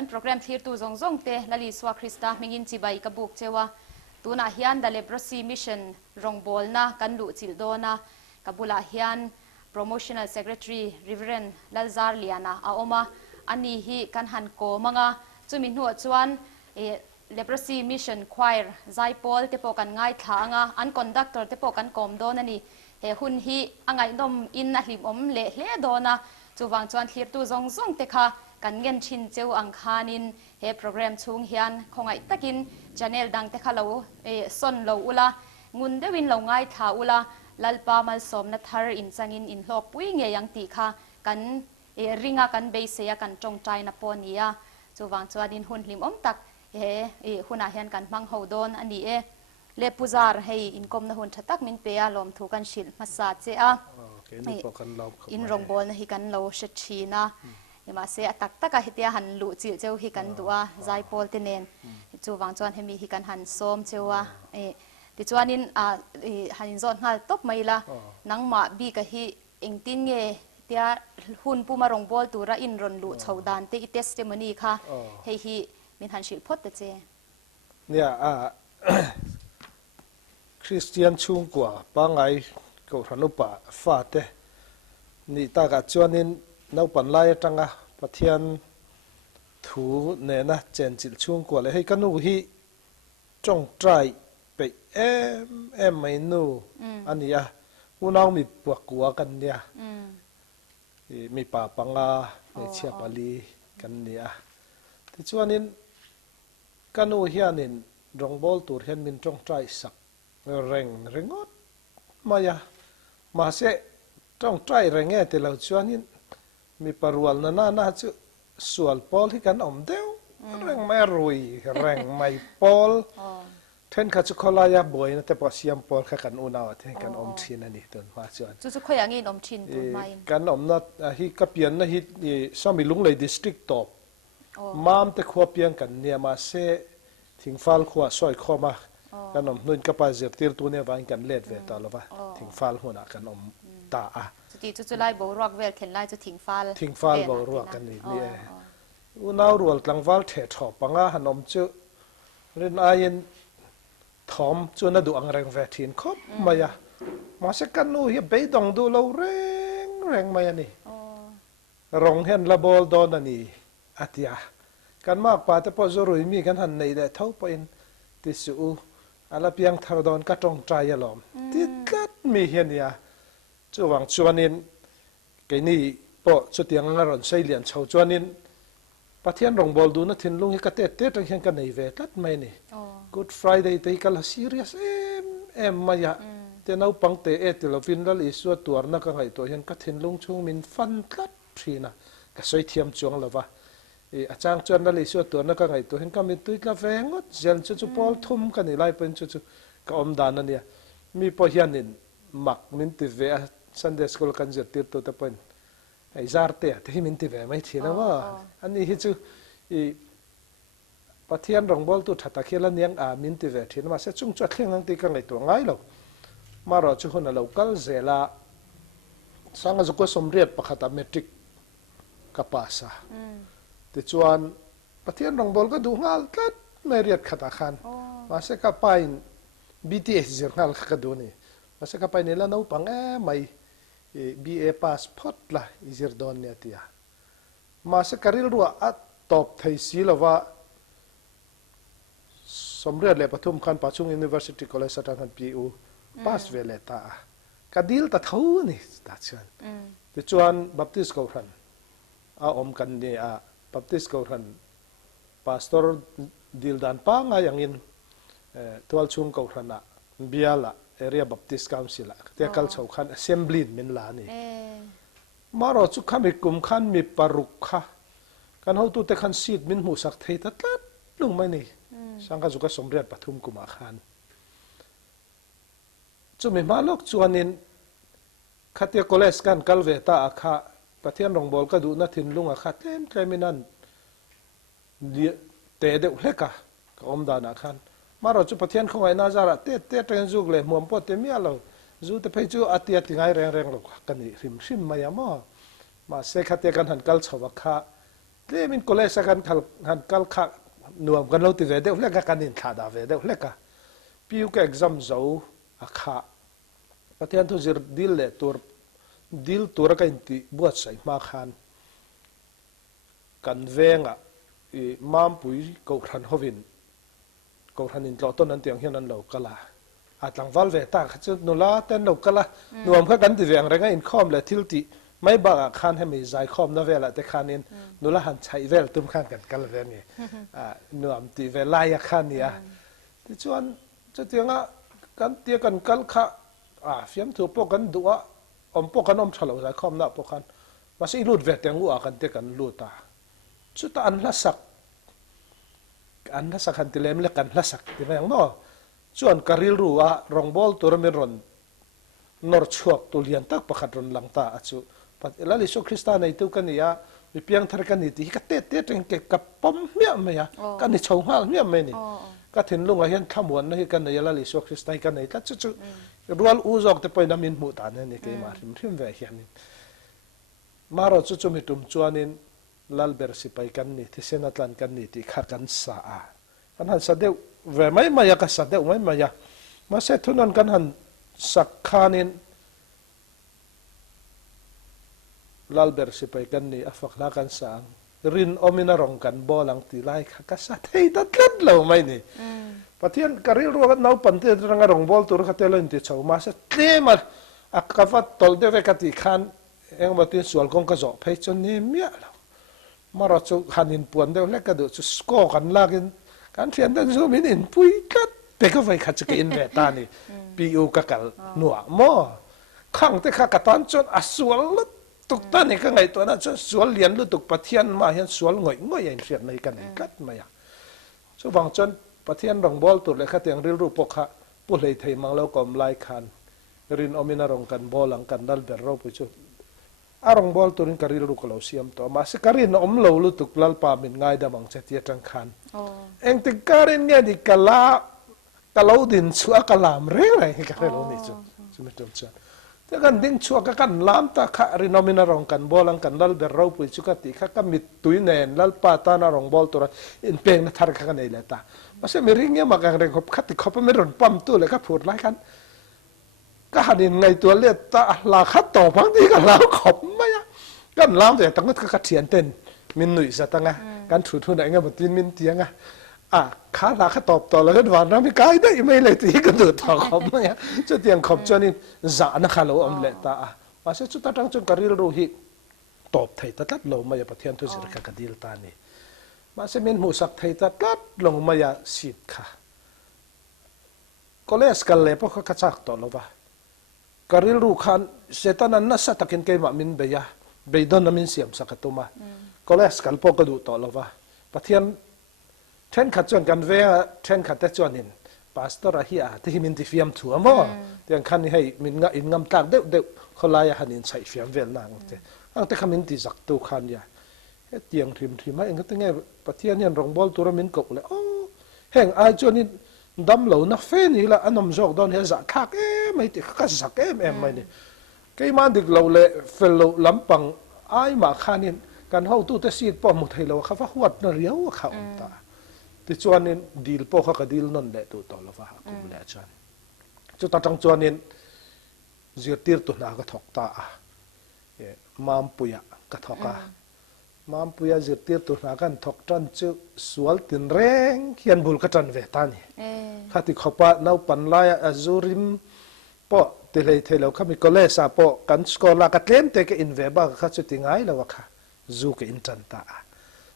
kan program thir tu zong zong te lali swa Krista mingin chibai ka buk chewa tuna hian da leprosy mission rongbol na kan lu chil do na kabula hian promotional secretary Rev Lalzarliana Faith ani hi kan han ko manga chumi hnu chuan leprosy mission choir zaipol te po kan ngai thanga an conductor te po kan kom don ani he hun hi angai nom in a hlim om le hle dona chuwang chuan thlir tu zong zong te kha kan ngen thin cheu ang khanin he program chung hian khongai takin channel dang te kha lo son lo ula ngun dewin lo ngai tha ula lalpa mal som na thar in changin in hlok pui nge yang ti kha kan ringa kan be se ya kan tong tai na ponia chuwang chuan in hun hlim om tak he huna hian kan mang ho don ani le puzar hei in kom na hun thatak min pe a lom thu kan shil masa che a in rongbol na hi kan lo shachina ima se atak taka hitia han lu chil cheu hi kan duwa zaipol te nen chuwang chuan hemi hi kan han som chewa ti chuanin hanin zon ngal top maila nangma bi ka hi engtin nge tia hun puma rongbol tura in ron lu chhodan te testimony kha hei hi min han shil phot te che nia Christian chung kwa pangai ko ranupa fa te ni ta ga chuanin nau pan lai tanga pathian thu ne na chen chil chung kwa le hei kanu hi chong trai pe em mai nu ania unau mi pakua kan nia mi pa panga ne chia pali kan nia ti chuanin kanu hianin rongbol tur hian min chong trai sak rengot maya ma se trong trai renge te lo chuanin mi parual na chu sual pol hi kan om deu reng mai rui reng mai pol then kha chu kholaya boy na te pa siam pol kha kan una wa then kan om thin ani ton ma chuan chu khoi angin om thin tu mai kan om na hi ka pian na hi sami lunglei district top mam te khwa piang kan nia ma se thingfal khwa soi khoma kan om nun ka pa zer tir tu ne wang kan let ve ta lova thingfal huna kan om ta a chu lai bo ruak vel khen lai chu thingfal bo ruak kan ni unaw rual tlangwal the tho panga hanom chu rin ayin thom chu na du ang reng ve thin khop maya ma se kan nu hi be dong du lo reng maya ni rong hen la bol don ani atia kan mak pa te po zorui mi kan han nei le thau po in ti su ala piang thar don ka tong trai alom ti tlat mi hian ya chuwang chuanin ke ni po chu tiang nga ron sei lian chho chuanin pathian rongbol du na thin lung hi ka te tang hian ka nei ve tlat mai ni good friday te kal serious em maya te nau pang te te lovin dal isu tuar na ka ngai to hian ka thin lung chung min fan tlat thina ka soi thiam chuang lova achang chuan na le su tur na ka ngai to hen ka mi tuit la vengot zel chu pol thum ka ni lai pen chu ka om dan ania mi po hianin mak min ti ve sunday school kan jer tir to ta pen ai zar te min ti ve mai thina wa ani hi chu pathian rongbol tu thata khela niang a min ti ve thina ma se chung cha thleng ang ti ka ngai to ngai lo ma ro chu hona local zela sanga zu ko somriat pakhata metric ka pasa ti chuan pathian rongbol ka du ngal tlat meriat khata khan ma se ka pain bts zir ngal kha du ni ma se ka pain la no pang mai ba pass phot la izir don ne tia ma se karil ruwa at top thai silawa somriat le pathum khan pachung university college atan han pu pass vele ta kadil ta thau ni ta chuan ti chuan baptist ko khan a om kan ne a baptist ko ran pastor dildan pa nga yangin twal chung ko rana biala area baptist council te kal chau khan assembly min la ni maro chu khami kum khan mi paruk kha kan ho tu te khan seat min mu sak thei ta tlat lung mai ni sanga zuka somriat pathum kuma khan chu mi malok chuanin khate college kan kalve ta akha pathian rongbol ka du na thin lunga kha tlem tleminan te de hleka ka om da na khan maro chu pathian khongai na zara te tren zuk le mom po te mi alo zu te phei chu atia tingai reng lo ka ni rim maya ma se khate kan han kal chawa kha เรื่องมันก็เลยสักการหันกัลขักหน่วมกันเราติดเวเดอเล็กกันนินขาดาเวเดอเล็กอะพิวก็เอ็กซัมเจ้าอาขาประเทศทุจิรดิลเล่ตัวรักอินติบวชใส่มาขันกันเวงอะมามปุยกูขันฮวินกูขันอินเราต้นนั้นเตียงเฮียนันเรากะละอาจหลังวัลเวต้าขจุนุลาเต้นเรากะละหน่วมก็กันติเวงแรงอินคอมเลยทิลติไม่บังขันให้มีใจคอมนะเวลาแต่ขันอินนุลาหันใช้เวลตุ้มขันกันกันเวนี่หน่วมติเวลายขันเนี่ยที่ชวนจะเตียงอะกันเตียกันกัลขะเฟียมถูกพวกกันดูว่าพวกกันฉลาดใจคอมนะพวกกันมาสิลูดเวทยังวัวกันเตียกันลูดตาชุดอันละสักหันติเลมเล็กอันละสักที่ไหนมั้งส่วนการิลรู้ว่ารองบอลตัวมันรอนนอร์ชวกตัวเลียนตักประคัดรอนหลังตาอาจุปัจจุบันลิสุคริสตาในตัวกันนี่มีเพียงทาร์กันนี่ที่ก็เตะเองเก็บกับปมเมียไหมยะกันนี่ชาวมาเมียไหมนี่ก็ถึงลุงเห็นขมวนนี่กันนี่ละลิสุคริสตากันนี่แต่จุดรัวอูซอกแต่ไปน้ำมินหมู่ตาเนี่ยนี่เกี่ยมาถึงเวทีนี่มาเราจุดมีตุ่มจวนนี่ลัลเบอร์สิไปกันนี่ที่เซนัตลันกันนี่ที่ข้ากันสากันหันสะเดวเวไม่มายากันสะเดวไม่มายามาเสร็จทุนันกันหันสักขานินลัลเบอร์สิไปกันนี่อฟักลากันสางรินอมินารองกันบอลังตีไล่ข้ากันสะเทยตัดเล่นเราไม่นี่ปะเทียนการิรัวกันเอาปันเตอร์รังรองบอลตัวขัดเตลันติดเช้ามาเสร็จเลี้ยมันอักฟัดตอลเดเวกัติขันเองมาตีส่วนกงกระจกไปจนนี่เมียเรามาเราจะหันอินปวนเดียวเล็กก็ดูจะสกอกันลากินการเทียนแต่จะมินอินปุยกัดแต่ก็ไปขัดจะกินเวตานี่ปีอูกักลหนัวหม้อข้างแต่ข้ากระตันจนอสวลตุกตานี่ก็ไงตัวนั้นจนสวลเลียนลุตุกปะเทียนมาเห็นสวลง่อยอย่างเสียนในกันนี่กัดมาอย่างช่วงจนปะเทียนรองบอลตุเลยข้าเตียงริลรูปกะผู้เลยไทยมังแล้วก็มลายคันรินอมินารองกันบอลังกันดัลเบอร์เราไปช่วยอารมณ์บอลตัวนี้การิรูกเราเสียมตัวมาสิการินอมเหลาลุตุกลัลปามินง่ายดามังเจติยจังคันเองติการินเนี่ยดิกะลาดินชัวกะลามเร่ไรกันเรานี่จุดไม่จำเป็นแต่กันดินชัวกันลามตาข้ารินอมินารองกันบอลังกันดัลเบอร์เราไปช่วยกันติข้าก็มิดตุยเนนลัลปาตานารองบอลตัวอินเพลงนัทาร์กันในเลต้ามาสิมีริ่งเนี่ยมากันเรื่องขัดติขบไม่รอนปั๊มตัวเลยครับพูดไรกันก็หันยังไงตัวเลือดตาลาขัดต่อบางทีก็ลาขบไม่อะกันลามแต่ตั้งแต่ขัดเทียนเต้นมินหนุ่ยสัตว์ไงการถูทุนไหนเงี้ยมันตีนมินเตียงอ่ะขาลาขัดตอบต่อแล้วก็หวานน้ำไม่กายได้ไม่เลยตีก็เดือดต่อขบไม่อะจะเตียงขบจนนี่จ่านะคะเราอมเละตามาเสียจุดตั้งจนการิรูฮิตอบไทยตัดลงมาอย่าประเทียนทุจริตกันดีลตานี่มาเสียมินหูสักไทยตัดลงมาอย่าสิทธิ์ค่ะก็เลยสกัลเล่พวกเขากระชักต่อแล้วว่าการิลูขันเสตันนั้นน่าสัตกินเกมามินเบียเบย์ดอนนามินเสียมสักตัวมาก็เลยสกัลพวกกระดูต่อแล้วว่าปะเทียนเทนขัดจวนกันเวเทนขัดแต่จวนนินพาสตอร์เฮียที่มินที่ฟิมถัวมั้งเตียงขันนี่ให้มินงะอินงำตากเด็กเขาลายหันอินใส่ฟิมเวลนางเตอังแต่ขมินที่จักตัวขันยาเตียงทิมมาเองก็ตั้งไงปะเทียนเนี่ยรองบอลตัวมินกบเลยโอ้แห่งไอจวนนินดำเหล่านักเฟนี่ละอันนำจอกโดนเฮจักคักไม่ติดก็สักไม่เนี่ยก็มันดิกเราเลยเฟลเราลำปังไอมาขานินการเข้าตู้แต่ซีดป้อมหมดให้เราเขาว่าหวดน่ะเรียวเขาตาที่จวนนินดีลพวกเขาก็ดีลนั่นแหละตัวต่อเราว่ากุมแหละจวนจุดตั้งจวนนินเจียตีร์ตุนาก็ถกตามามปุยก็ถกมามปุยเจียตีร์ตุนากันถกจันจุสวลตินแรงเขียนบุลกจันเวตานี่ข้าที่เขาปะนาปันลายอาจูริมปะเทเลเทเลเขามีก็เลสาปะกันสกอลากัดเล่นแต่ก็อินเวบ้าข้าจะติงไงแล้ววะค่ะจูก็อินจันตา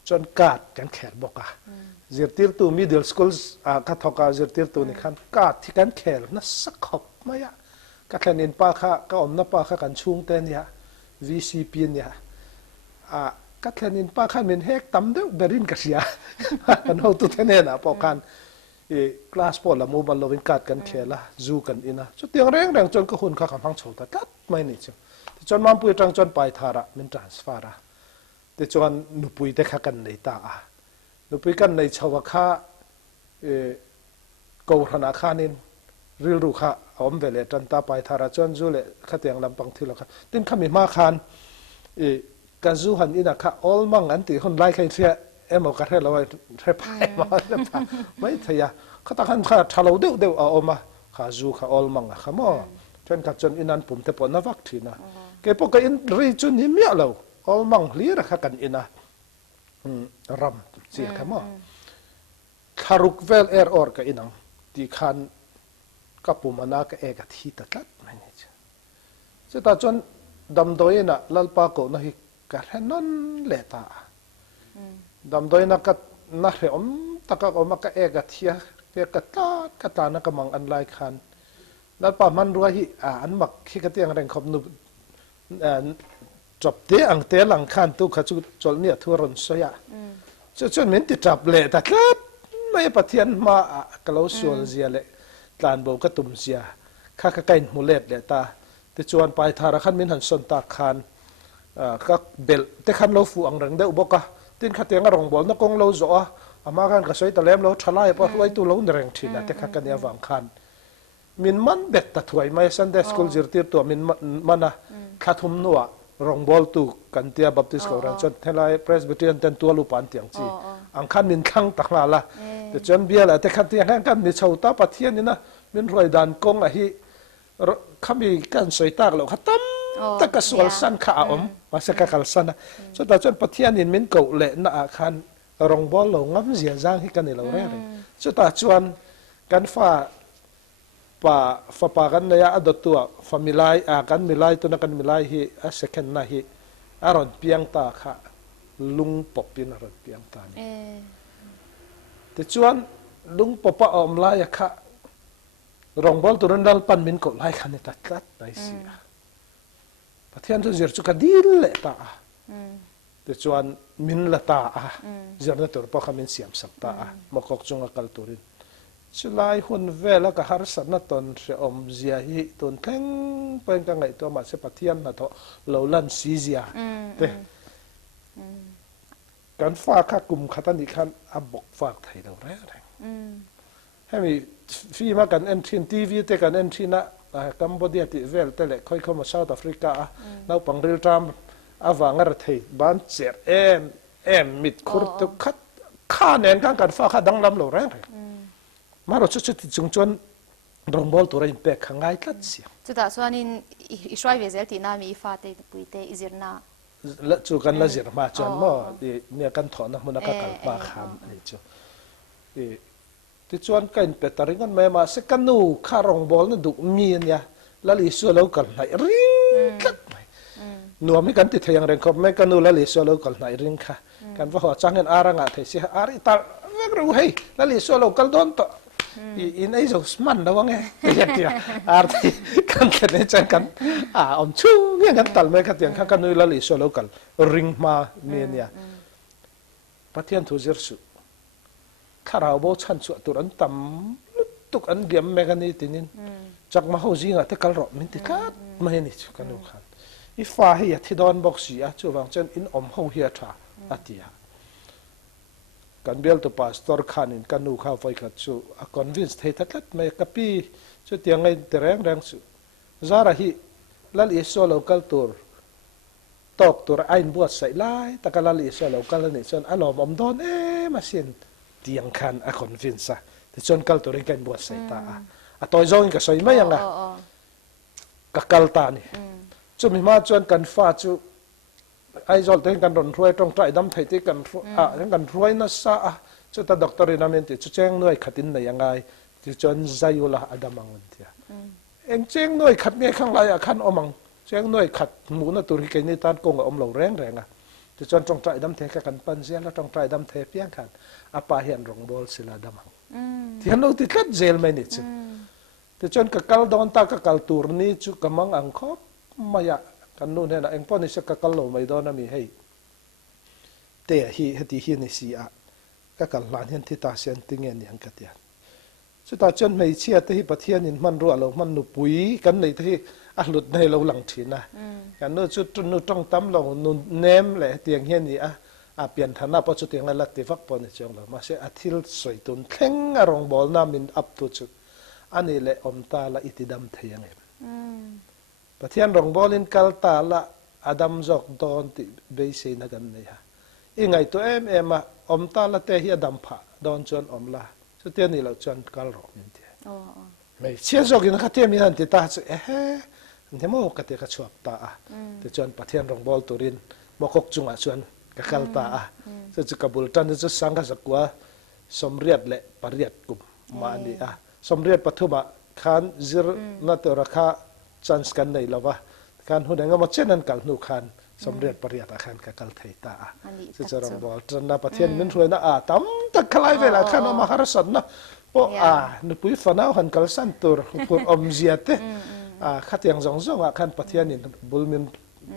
จนกาดกันแขกบอกเจียตีร์ตุมิดเดิลสคูลข้าทอกาเจียตีร์ตุนี่ขันกาดที่กันแขกน่าสักขบไหมอะก็แค่นินป้าข้าก็อมน้าป้าข้ากันชุ่งเต้นเนี่ย VCP เนี่ยก็แค่นินป้าข้าเป็นเฮกตั้มเด้อเบรินกัสยากันเอาตัวเท่านี้นะพอกันคลาสพอละมูบัลโลวินกัดกันแค่ละจูกันอินะจุดเตียงแรงจนก็หุ่นข้าคำพังโฉดตัดไม่นี่จ้ะจนมันปุยจังจนไปทาระมันทรานสฟาระแต่จนนุปุยได้ข้ากันในตานุปุยกันในชาวข้าโกรธนาข้านินริลรูข้าอมเวเลจันตาไปทาระจนจูเลข้าเตียงลำปังที่ละข้าตินข้ามีมาคานก กะจูหันอินะค่ะออลมังอันที่คนไล่ใครเสียเอากระเทเราไว้เทพายมาไม่เทียเขาตั้งหันค่ะชาเราเดียวเอามาค่ะจูค่ะออลมังอะค่ะมั่วจนจนอินันปุ่มเทปนวักทีนะเก็บพวกอินรีจุนหิมยาเราออลมังเลียระค่ะกันอินะรำเสียค่ะมั่วคารุกเวลเอร์ออร์กับอินังที่ขันกับปุ่มอนาคเอกที่ตัดลัดไม่เนี่ยจะตาจนดำโดยน่ะลัลปาโกนะฮิกะเรนันเลตาดำโดยนักนักเรอมตะกอมักเอกที่เรียกกตานักมังอันไลคันลัลปามันรัวฮิอันมักฮิกะเตียงแรงขบนุจับเตอังเตลังคันตุขจุจลเนี่ยทุรนสยาจนเหม็นติดจับเลตาครับไม่ปะเทียนมากล่าวส่วนเสียเลตานโบกตุมเสียข้าก็ไก่หูเล็ดเลตาที่ชวนไปทาระขันมินหันสนตาคันก็เบลแต่ขันเราฟูอังเริงเดอุบกะตินขัดยังรองบอลนักกงเราจ่ออามากันก็ใช้ตะเล็มเราทลายเพราะไว้ตัวเราเริงทีนะแต่ขัดกันยังวังคันมินมันเบ็ดตะถวยไม่สันเดสกุลจิรติตัวมินมันนะขัดหุ่มนัวรองบอลตูกันเตียบัพติสเขาเรื่องจนเทลายเพรสบิเทียนเต็นตัวลูปานเตียงจีอังคันมินขังตักลาละแต่จนเบียร์ละแต่ขัดยังกันมิชาวตาปัทเทียนนี่นะมินรวยดันกงอะฮีขมีกันสวยตากเราขัดตั้มตะกสวลสันข้าอมมาสักกัลสันนะสุดท้ายจนปัทยานินมินเก่าเละน่าคันรองบอลเรางับเสียจางให้กันนี่เราเรื่องสุดท้ายจวนกันฟ้าป่ากันเนี่ยอดตัวฟามิลายกันมิลายตัวนักกันมิลายฮีเซคันนะฮีอารอนเปียงตาค่ะลุงปอบปินอารอนเปียงตานี่แต่จวนลุงปอบอมลายค่ะรองบอลตัวนั้นดัลปันมินก็ไล่ขันนี่ตัดไปเสียประเทศนั้นจะจุกดีเลยตาแต่ชวนมินละตาจะนั่นตัวพวกเขามินเสียมสักตามากอกจงกัลตุรินชุลายหุ่นเวลก็หาสันนัตนเสียอมเสียฮีตุนแข็งเป็นกังไงตัวมาเสปเทียนนะตัวเหล่าลันซีเซียเตการฝากข้ากลุ่มขัตันอีกขันอับบกฝากไทยเราแรงให้มีฟีมากันเอ็นทีนทีวีเตกันเอ็นทีนะกัมพูชาติเวลเตเล็กค่อยเข้ามาเซาท์แอฟริกาเราปังเรียลทรัมอาวางอะไรไทยบ้านเสียเอ็มมิดคุรตุขัดข้าเน้นการฝากข้าดังลำเราแรงมาเราชุดจงจวนรองบอลตัวเราอินเปกขังไงกัดเสียจุดส่วนนี้อิสราเอลเซลตินามีฟาเตปุยเตอิซิรนาละจูกันละจิรมาจวนมั่วเนี่ยกันถอนนะมันนักกัลมาขามนี่จูที่ชวนกันเป็ดตาริงันแม่มาสักกันนูข้ารองบอลนั่นดุมีเนี่ยแล้วลิสัวเรากันไหนริงกันไหนนัวไม่กันติดเทียงเร่งคบแม่กันนูแล้วลิสัวเรากันไหนริงค่ะกันว่าหัวจังเงินอารังอ่ะเทสิอาริตาไม่รู้ให้แล้วลิสัวเรากันโดนต่ออินไอ้สุสมันนะว่าไงอย่างเดียวอาริกันแค่นี้จังกันอมชูเนี่ยกันตัลไม่กันเตียงข้ากันนูแล้วลิสัวเรากันริงมาเมียเนี่ยประเทศทุจิรสุข้าเราบอกฉันสวดตัวนั้นต่ำตุกอันเดียมเมกันนี่ตินินจากมาหูจิงอ่ะที่กัลรอมินติกัดไม่เห็นนี่กันดูขันอีฟ้าเฮียที่โดนบอกสิอ่ะจู่วางจันอินอมหูเฮียท่าอัติยากันเบลตัวพาสตอร์ขันอินกันดูข้าวไฟกัดจู่อ่ะคอนวินส์เฮตัดลัดไม่กับพี่จู่ที่ยังไงเตรงแรงจู่ซาระฮีลัลอิสโซโลกัลตัวตอกตัวไอ้บวชใส่ไล่แต่กัลลัลอิสโซโลกัลนี่จนอารมณ์อมโดนมาเสียนที่ยังคันอะคอนวินส์ที่จนกัลตัวเองกันบวชใส่ตาอะตัวzawngก็ใส่ไม่ยังอ่ะก็กัลตานี่จุมีมาจนกันฟ้าจุไอ้zawngตัวเองกันรอนรวยตรงใจดำไทยที่กันกันรวยนะซะจุดด็อกเตอร์นามินติจุดแจ้งหน่วยขัดอินในยังไงจุดจนใจอยู่ละอดามังวันเดียเอ็งแจ้งหน่วยขัดเมียข้างไรอะขันอมังแจ้งหน่วยขัดหมูนตุริกนิตานกงอมเหล่าแรงอ่ะจุดจนตรงใจดำเทกันปันเสียแล้วตรงใจดำเทเพียงขันอาปาเห็นรองบอลสิลาดามังที่ฮันเราติดกัดเจลไม่นิดจุจุดจนกัลโดนตากัลตูร์นี่จุกมังอังคบมายะกันนู่นเนี่ยนะเอ็งพอนิสกัลโลไม่โดนมีให้เตะฮีเฮติฮีนิสีอะกัลลานเห็นที่ตาเสียนติงเงียนยังกัดยันสุดท้ายจนไม่เชื่อที่ประเทศนี้มันรัวเรามันหนุปุยกันในที่หลุดในเราหลังทีนะกันนู่นจุดนู่นต้องตั้มเรานู่นเนมแหละเตียงเฮียนี่เปลี่ยนฐานะพอจุดยังไงลัทธิฟักปนจงเรามาเสียอาทิลสวยตุนแข็งรองบอลน้ามินอัพตุจุดอันนี้แหละอมตาละอิติดำเทียงเองประเทศรองบอลินกัลตาละ adam jok don ti be se na gan ne ha i ngai to em om ta la te hi adam pha don chon om la chu te ni lo chon kal ro min te mai che jok in kha te mi han ti ta chu ne mo ka te ka chuak ta te chon pathian rong bol turin mo kok chunga chuan ka kal ta chu kabul tan chu sanga zakwa somriat le pariat kum ma ni somriat pathuma khan zir na te rakha chance kan nei lawa kan hu denga mo chenan kal nu khan somriat pariat khan ka kal thei ta chu charong bol tran na pathian min ruai na tam tak khalai vela khan ma harasat na po nu pui fanau han kal san tur pur om ziate khatiang zong zong khan pathian in bulmin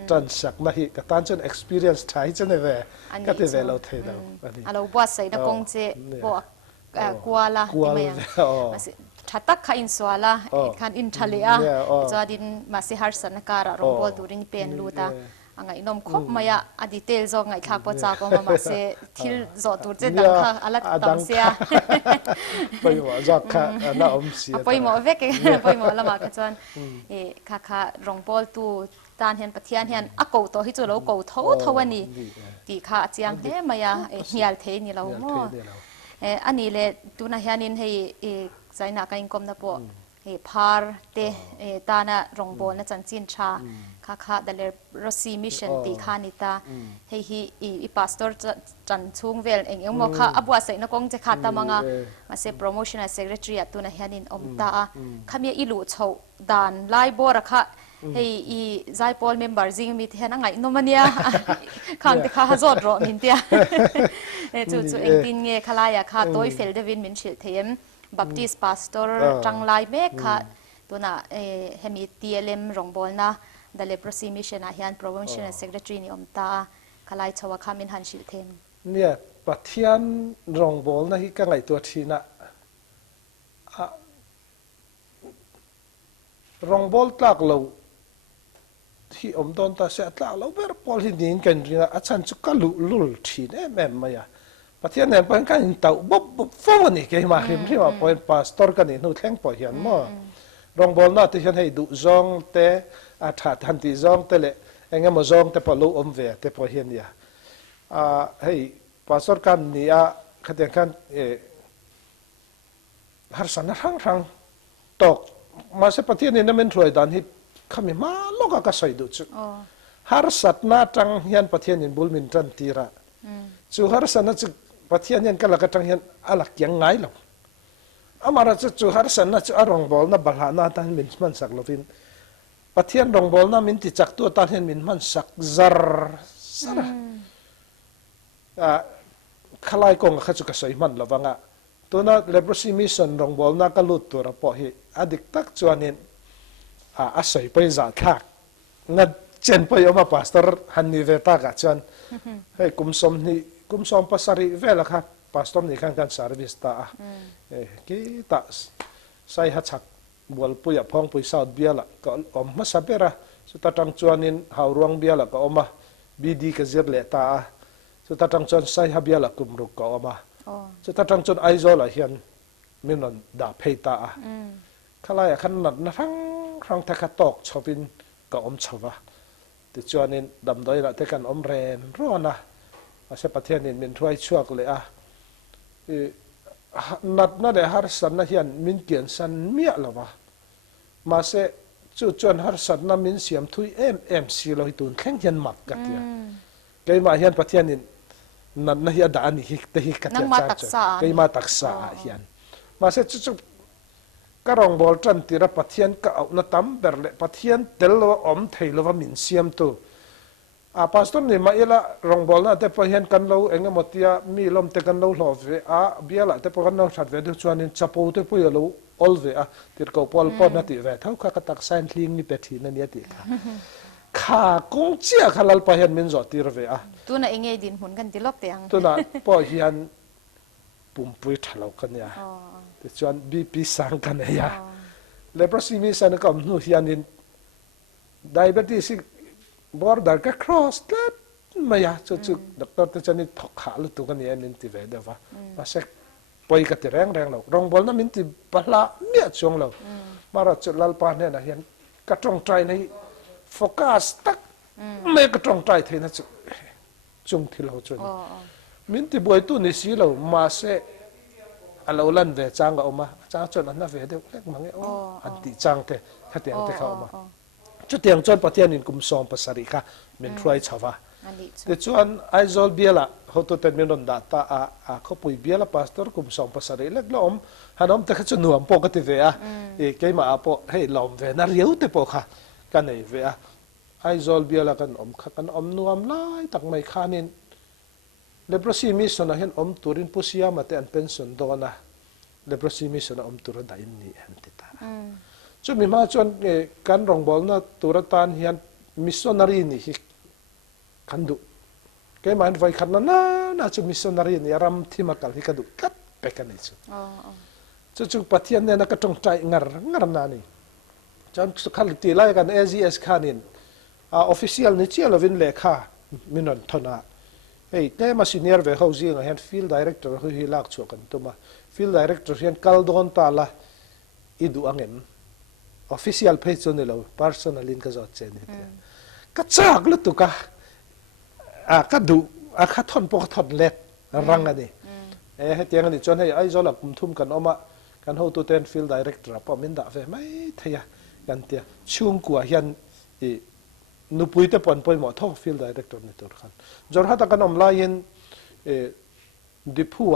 tran sak na hi ka tan chen experience thai chen ve ka te ve lo thei do ani alo bua sai na kong che po kwala ti mai thatak kha in swala khan in thalea jadin ma se har san kara rong bol turin pen luta angai nom khop maya a detail zo ngai khak po cha ko ma se thil zo tur che dang kha alat tam sia poi mo za kha na om sia poi mo ve ke poi mo lama ka chuan kha rong bol tu tan hian pathian hian a ko to hi chu lo ko tho ani ti kha chiang he maya hial the ni lo mo ani le tuna hianin hei zaina ka inkom na po phar te tana rong bol na chanchin tha kha dale rosi mission ti khanita hei hi I pastor chan chung vel eng mo kha abwa sai na kong che kha ta manga ma se promotional secretary atuna hianin omta khamia ilu chho dan lai bor kha hei I zai pol member jing mi the na ngai nomania khang te kha hazot ro min tia chu engtin nge khalaya kha toy fel devin min shil them baptist pastor changlai me kha tuna hemi TLM rongbol na the leprosy mission a hian provincial secretary ni omta khalai chawa khamin han shil them nia pathian rongbol na hi ka ngai to thina rongbol tlak lo hi om don ta se tlak lo ber pol hi din kan ringa achan chu ka lul thin em maya pathian ne pan kan tau bob fo ni ke ma hrim hrim point pastor kan ni nu thleng po hian mo rongbol na te hian hei du zawng te a tha than ti zawng te le engem mo zawng te po lo om ve te po hian ya hei pastor kan ni a khateng kan har san rang tok ma se pathian ni na men throi dan hi khami ma loka ka sai du chu har sat na tang hian pathian in bulmin tran tira chu har san na chu pathian hian kala ka tang hian alak yang ngai lo amara chu har san na chu arong bol na balha na tan min man sak lovin pathian rong bol na min ti chak tu tan hian min man sak zar sara khalai kong kha chu ka sai man lawanga tuna leprosy mission rong bol na ka lut tur po hi adik tak chuanin a sai pai za thak na chen pai oma pastor han ni ve ta ka chuan hei kum som pasari vela kha pastor ni kan service ta ki ta sai ha chak bol puya phong pui south biala ka om ma sabera su ta tang chuanin hauruang biala ka oma bd ka zir le ta su ta tang chuan sai ha biala kumruk ka oma su ta tang chuan aizola hian minon da phei ta khalaya khan nat na rang ta kha tok chopin ka om chawa ti chuanin damdoi la te kan om ren rona ase pathianin min thuai chuak le nat na de har san na hian min kian san mia lawa ma se chu chuan har san na min siam thui em si lo hitun thleng hian mak ka tia keima hian pathianin nat na hi da ani hi te hi ka tia cha keima taksa hian ma se chu karong bol tran tira pathian ka au na tam ber le pathian tel lo om theilo wa min siam tu pastor ni ma ila rong bol na te po hian kan lo enga motia mi lom te kan lo hlove biala te po kan lo that ve du chuanin chapo te po lo olve tir ko pol pon na ti ve thau kha ka tak san thling ni pe thi na ni ti kha kong chia khalal pa hian min zo tir ve tu na engei din hun kan ti lok teang tu na po hian pumpui thalo kan ya te chuan bp sang kan ya leprosy mi san kam nu hianin diabetes border ka cross that maya chu doctor te chani thok kha lu tu kan ya min ti ve da wa pasek poi ka te reng lo rong bol na min ti pala mia chong lo mara chu lal pa ne na hian ka tong trai nei focus tak ไม่กระตรงใจเทนะจุงที่เราจนมินที่บวยตู้นี่สีเรามาเสเราลันเวจางก็ออกมาจางจนอันนั้นเวเดียวเล็กมั้งอันที่จางเทถ้าเตียงเทเขาออกมาจุดเตียงจนปะเทียนินกุมซองภาษาริกามินทรวยชาวะแต่ชวนไอโซลเบียละเขาตัวเต็มมินนดาตาเขาปุยเบียละพาสตอร์กุมซองภาษาริเล็กล้อมฮันอมแต่เขาจะหน่วมปกติเวะเกี่ยมาปอให้ล้อมเวน่าเรียวแต่ปกค่ะกันไอเวะไอโซลเบียละกันหน่วมไล่ตักไม่ขานินเลบรซีมิสนะเห็นตุรินพุสิยามาแต่อันเป็นส่วนโดนะเลบรซีมิสนะตุระได้นี่เห็นติตาจุดมีมาจนการรองบอลนะตุระตานเห็นมิสซอนารีนี่ขันดุแกมันไว้ขันน่าจุดมิสซอนารีนี่รำที่มากัลที่ขันดุกัดไปกันนี่จุดปฏิญาณเนี่ยนักจงใจงารนานี่จนสุขันตีไล่กัน AGS ขานินofficial นี่เชี่ยววินเลขามินนทนาเฮ้ยแต่มา senior เวเขาจริงเห็น field director เขาฮิลักชัวกันตัวมา field director เห็นคัลดอนตาละอิดูอังเงิน official page นี่เรา personal link ก็จะเจนนี่ก็จากลุตุกะก็ดูก็ทนปกทนเล็ดรังกันนี่ให้เตียงกันนี่จนให้ไอ้จอลักทุ่มกันออกมากันเขาตัวเต็น field director พอมินดาเฟไม่เทียกันเตียช่วงกว่าเห็นนุปุยแต่ปนไปหมดท้องฟิลด์ดีเรคเตอร์ในตัวกันจนถ้าตะกันอมลายินดิพัว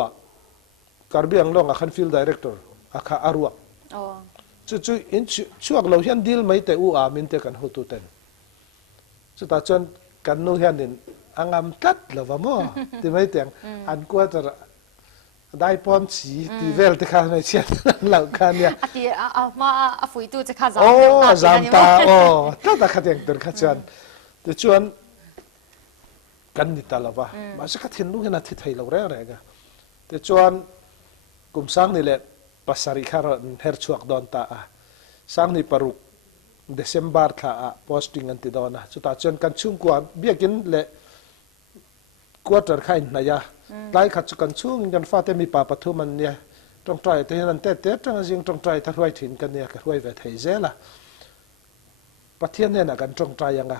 การเบียงลงอาคันฟิลด์ดีเรคเตอร์อาคาอารัวจู่ๆอินช่วงเราเห็นดีลไม่แต่อูอามินแต่กันหัวตัวเต็นสุดท้ายจนกันนู้เห็นดินอังามกัดแล้วว่ามั่วที่ไม่แต่งอันกว่าจะได้ปอนสีที่เวลที่ข้าในเชียนเหล่ากันเนี่ยที่มาฝุ่ยตู้จะข้าจำตาถ้าขัดยังตัวขัดจวนแต่ชวนกันนิตาละวะมาสักทีนู้นน่ะที่ไทยเราเร่กันแต่ชวนกลุ่มสังนี่แหละภาษาริคาร์เฮร์ชวกดอนตาสังนี่ปรุกเดซมบาร์ค่ะโพสติ้งกันติดอนนะสุดท้ายชวนกันชุ่มกว่าเบี้ยกินเละกว่าจะใครนายะไล่ขัดกันชุ่มกันฟ้าเต็มีป่าปฐุมันเนี่ยตรงใจแต่ยันเตะเตะจังจริงตรงใจถ้ารวยถิ่นกันเนี่ยก็รวยเวทเจล่ะประเทศเนี่ยนะกันตรงใจยังไง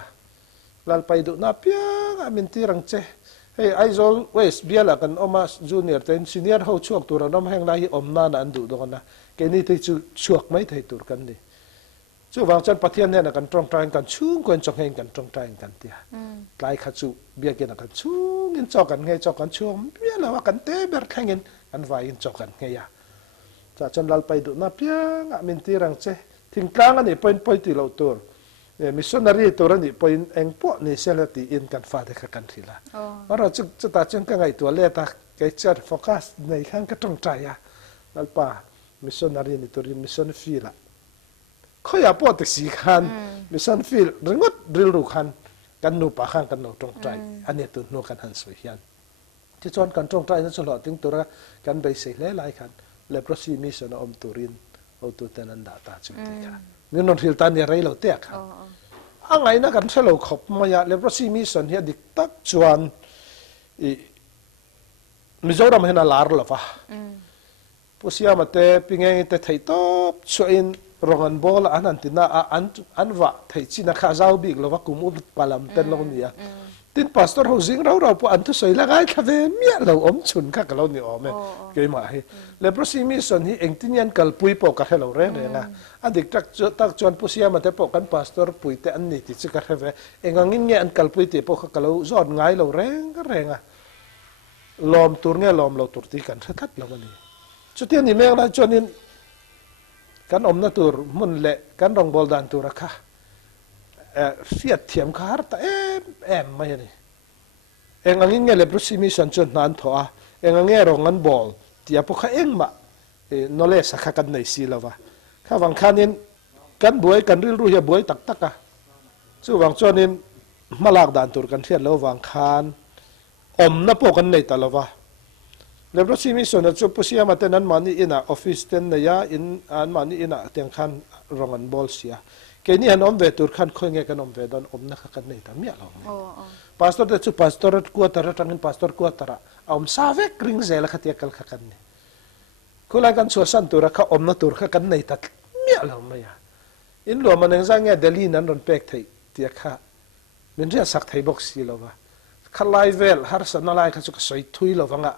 ลัลไปดูนับเพียงมินตีรังเจเฮ้ยไอโซลเวสเบียละกันออกมาจูเนียร์เต็นซีเนียร์เขาช่วงตัวเราน้ำแห้งไรอมนาอันดูดกันนะแกนี่ที่ช่วงไม่ที่ตัวกันดิจู่วางจันประเทศเนี่ยนะกันตรงใจกันชุ่มกันจงแห่งกันตรงใจกันเตียไล่ขัดจู่เบียกินกันชุ่มกินจอกกันไงจอกกันช่วงเบียละว่ากันเตะเบิร์แข่งกันอันไว้กินจอกกันไงยะจากจันลัลไปดูนับเพียงมินตีรังเจทิ้งกลางอันนี้เป็นตีเราตัวมิชชันนารีตัวนี้เป็นเองพวกนี้เสร็จที่อินกันฟาเด็กกันทีละเราจะตัดจังกันไงตัวเล่ตาเกิดจะโฟกัสในข้างก็ตรงใจอ่ะนั่นป่ะมิชชันนารีนี่ตัวนี้มิชชันฟีละเขาอยากปวดติสีขันมิชชันฟีลเรื่องดริลรูขันกันนูป่าข้างกันนูตรงใจอันนี้ตัวนูกันหันสวยยันที่จวนกันตรงใจนั่นสลอดถึงตัวกันไปเสียหลายขันเลยเพราะซีมิชชันอมตัวรินเอาตัวเตนันดาตาจุดที่กันเงินนนทิลตันเนี่ยไรเราเตะครับอันไงนะกันเฉลยขบมายาเลบรซีมีส่วนเฮียดิกตักจวนมิโซรัมเห็นอะไรหรอวะผู้เสียมาเตะปิงเองเตะไทยตบชวนรองอันบอลอันนั้นติน่าอันวะไทยจีน่าข้าเจ้าบิ๊กเราว่ากุมอุบปาลัมเต็นลงเนี่ยตินพาสตอร์เฮาซิงเราพออันทุสอยละไงข้าเวเมียเราอมชุนข้ากับเราเนี่ยอมเองเกี่ยมาให้เลบรซีมีส่วนที่เองที่ยันกัลปุยปอกกับเราเร่งเลยนะอันเด็กตักจวนผู้เสียมาเตะปอกันพาสตอร์ปุยแต่อันนี้ที่จะกับเราเองanginเงี้ยอันกัลปุยเตะปอกกับเราจอดง่ายเราเร่งก็เร่งอ่ะลอมตัวเงี้ยลอมเราตัวตีกันทัดเราวันนี้จุดที่นี่แม่งนะจวนนี้กันอมนาตัวมุนเละกันรองบอลดันตัวราคาเสียเทียมขาร์ตไม่เนี่ยเองanginเงี้ยเลยปรุสิมีสัญชาตนั้นถั่วเองanginเงี้ยรองอันบอลที่พวกเขาเองมาโนเลสขักันในสีละวะข้าวังคันนี้กันบวยกันริรู้อย่าบวยตักอ่ะซึ่งวังจวนนี้มาลากดันตัวกันเทียนแล้ววังคันอมนับพวกกันในตลอดวะเลบรซีมีส่วนจุดผู้เสียมาแต่นั้นมันนี่อินะออฟฟิศเต็นเนี่ยอินอันมันนี่อินะเตียงคันรองอันบอลเสียแค่นี้อันอมเวตุรคันค่อยเงี้ยกันอมเวดอนอมนักกันในตามีอะไรพาสตอร์เด็ดสุพาสตอร์กัวตระจังอินพาสตอร์กัวตระอมซาเวกริงเซลขัดเยกัลขักันนี่คุณลายกันส่วนสันตุระเขาอมนัตุระกันในตามีอะไรไม่ยาอินหลวงมันยังสร้างเงี้ยเดลีนั้นรอนเป็กไทยเตียข้า mình rất sắc thấy bốc xì lâu và khá lai vel har san nalai khá chuk soi thui lâu vanga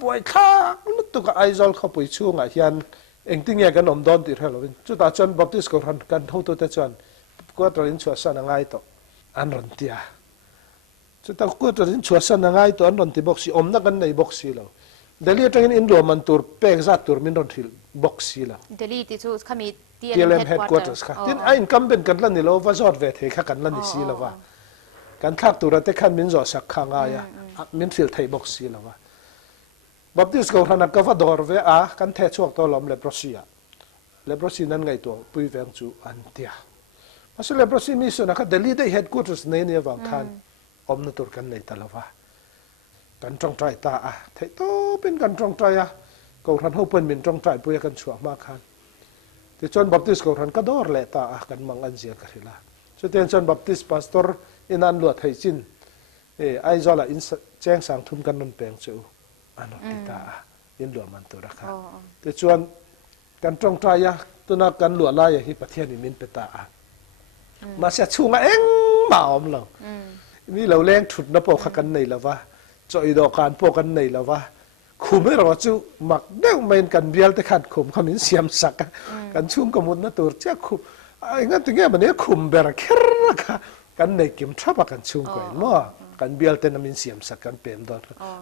buai khá lúc tu ka aizol khá bui chu nga hian eng ting ya kan om don ti hello chu ta chon baptist ko han kan ho to te chuan ko trin chua san ngai to an ron tia chu ta ko trin chua san ngai to an ron ti boxi om na kan nei boxi lo Delhi tengin Indo man tur pek zat tur min ron thil boxi la Delhi ti chu khami TLM headquarters kha tin a incumbent kan lan ni lo va zot ve the kha kan lan ni si lo wa kan thak tur te khan min zo sak kha nga ya min thil thei boxi lo wa Baptist ko hana ka va dor ve a kan the chuak to lom leprosi nan ngai to pui veng chu an tia mas leprosi mission kha Delhi de headquarters nei ne wang khan om na tur kan nei talawa kan trong trai ta a thei to pin kan trong trai a ko ran ho pen min trong trai pui kan chuak ma khan ti chon Baptist ko ran ka dor le ta a kan mang an zia ka hila so ten chon Baptist pastor in an lo thei chin ai zola in cheng sang thum kan non peng chu ano ta in lo man to ra kha ti chon kan trong trai a tuna kan lo la ya hi pathian ni min pe ta a ma sia chunga eng ma om lo mi lo leng thut na po kha kan nei la wa choi do kan po kan nei la wa khum me ro chu mak deu men kan bial te khan khum khamin siam sak kan chung ko mun na tur cha khum ai nga tinge mane khum ber kher ka kan nei kim thapa kan chung ko mo kan bial te na min siam sak kan pem do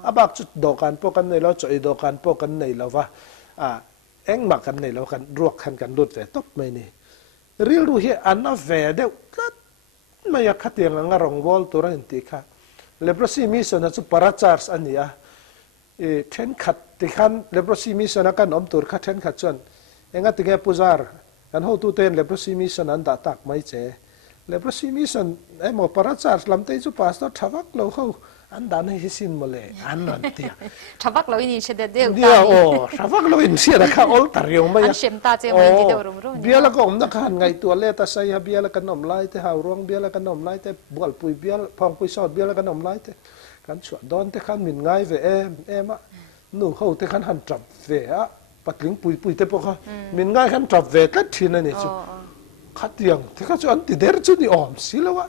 abak chu do kan po kan nei lo choi do kan po kan nei la wa eng mak kan nei lo kan ruak khan kan lut ve top mai ni real ru hi an na ve deu kat maya khatiang nga rong wol tur an ti kha leprosi mission na chu parachars ania then khat ti khan leprosi mission kan om tur kha then khat chon enga tinge puzar kan ho tu ten leprosi mission an da tak mai che leprosi mission emo parachars lamte chu pastor thawak lo ho an dan hi sin mole an non tia thawak lo ini chede deu dia thawak lo in sia kha ol tar yong mai an shem ta che mai ti de rum ro biala ko om na khan ngai tu le ta sai ha biala kan om lai te ha rong biala kan om lai te bol pui bial phong pui sot biala kan om lai te kan chu don te khan min ngai ve em a nu ho te khan han trap ve a patling pui te po kha min ngai khan trap ve tat thin ani chu khat yang te kha chu an ti der chu ni om si lo wa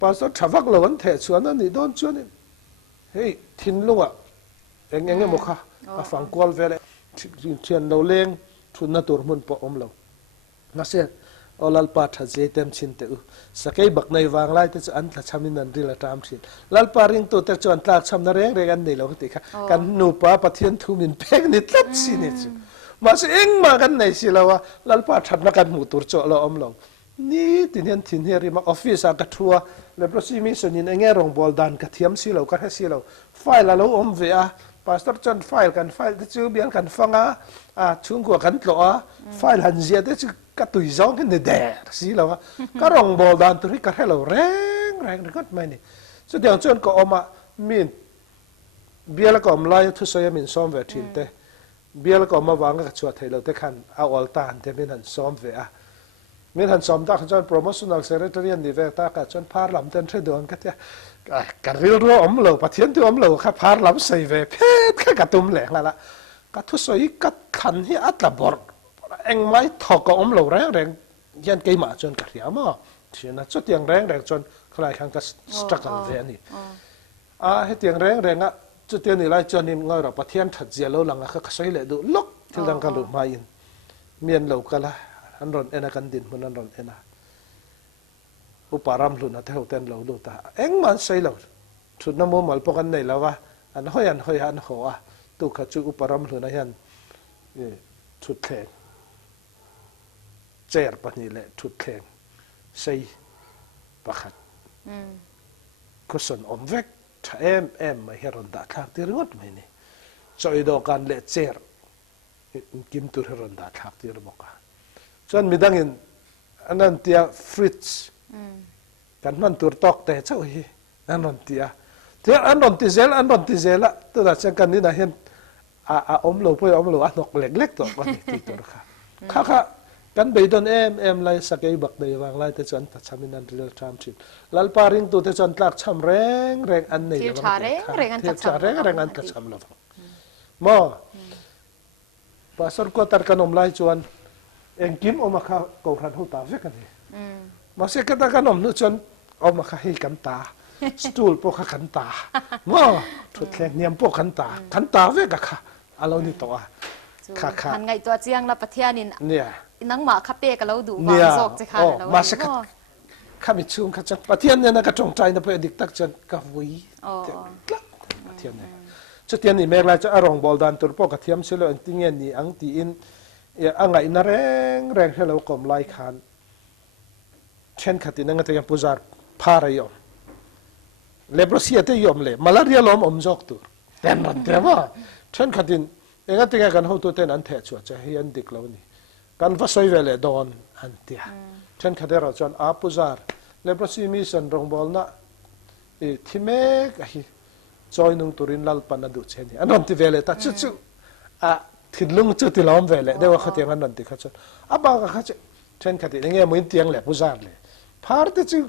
pastor thawak lo an the chu an ni don chu ni hei thin lo wa eng mo kha a fang kwal ve le thian lo leng thun na tur mun po om lo na se olal pa tha je tem chin te u sakai bak nei wang lai te an tha chamin an rila tam thin lal pa ring to te chon tlak cham na reng an nei lo ti kha kan nu pa pathian thu min pek ni tlat si ni chu ma se eng ma kan nei si lawa lal pa that na kan mu tur cho lo om lo ni tin hian thin heri ma office a ka thua le prosi mission in enge rong bol dan ka thiam si lo ka ha si lo file lo om ve a pastor chon file te chu bial kan fanga chung ko kan tlo a file han zia te chu ka tui zawng hin de si lo ka rong bol dan tu ri ka hello reng got mai ni so diang chon ko oma min bial ko om lai thu so ya min som ve thin te bial ko ma wang ka chua thei lo te khan a ol tan te min han som ve a min han som ta chon promotional secretary ni ve ta ka chon par lam ten the don ka te ka ril ro om lo pathian tu om lo kha par lam sei ve phet kha ka tum le la ka thu so i ka khan hi at la bor eng mai thok ko om lo reng yan ke ma chon ka ria ma thina chu tiang reng chon khlai khang ka struggle ve ni he tiang reng a chu tiang ni lai chon in ngoi ro pathian that zia lo langa kha sei le du lok thil dang ka lu mai in mian lo kala an ron ena kan din mun an ron ena uparam lu na te hoten lo lu ta eng man sei lo thu na mo mal pokan nei lawa an hoi an ho a tu kha chu uparam lu na hian thu theng chair pani le thu theng sei pakhat kuson om vek tha em mai heron da thak ti ringot mai ni choi do kan le chair kim tur heron da thak ti roka chon midangin anan tia fritz kan man tur tok te chau hi anon tia te anon ti zela to da chen kan ni na hen om lo poi om lo a nok lek to kan ti tur kha kan bei don em lai sakai bak dei wang lai te chon ta chamin an ril tram chin lal paring tu te chon tlak cham reng an nei lo reng an ta cham lo mo pasor ko tar kanom lai chuan eng kim oma kha ko ran hu ta ve kan ni ma se ka ta kanom nu chon เอามาให้กันตาสตูลพวกขันตาม้อทุกแข่งเนียมพวกขันตาเวกะค่ะอะไรนี่ตัวค่ะหันไงตัวเจียงละประเทศนี่เนี่ยนังหมาคาเป้กับเราดูวางโศกจะค่ะแล้วมาสักข้ามิชุมข้าจังประเทศเนี่ยนะก็จงใจนะเพื่อดิกตักจันกับวิประเทศเนี่ยจุดที่นี่เมื่อไรจะอารมณ์บอลดันตัวพวกกระเทียมเสลอันที่เงี้ยนี่อังตีอินอังไงน่าแรงให้เรากลมไล่ขันเช่นขัดที่นั่งกันยังปูจาร์พารายอมเลบรสีเตยอมเลยมาลาเรียลอมจอกตัวแต่มันเดี๋ยวว่าเช่นขัดที่ยังกันที่กันเขาตัวเต้นอันเทชัวจะให้อันดิกเรานี่กันว่าสวยเวลดอนอันเดียเช่นขัดเราจนอาปูจาร์เลบรสีมีสันรองบอลนะที่เมกจอยนุ่งตุรินลัลปันดูเช่นนี้อันนั้นที่เวลแต่จู่ถิ่นลุงจู่ที่ล้อมเวลเดี๋ยวเขาเตียงอันนั้นที่เขาจนบ้าก็เขาจะเช่นขัดที่เงี้ยเหมือนเตียงแหละปูจาร์เลยพาร์ทจู่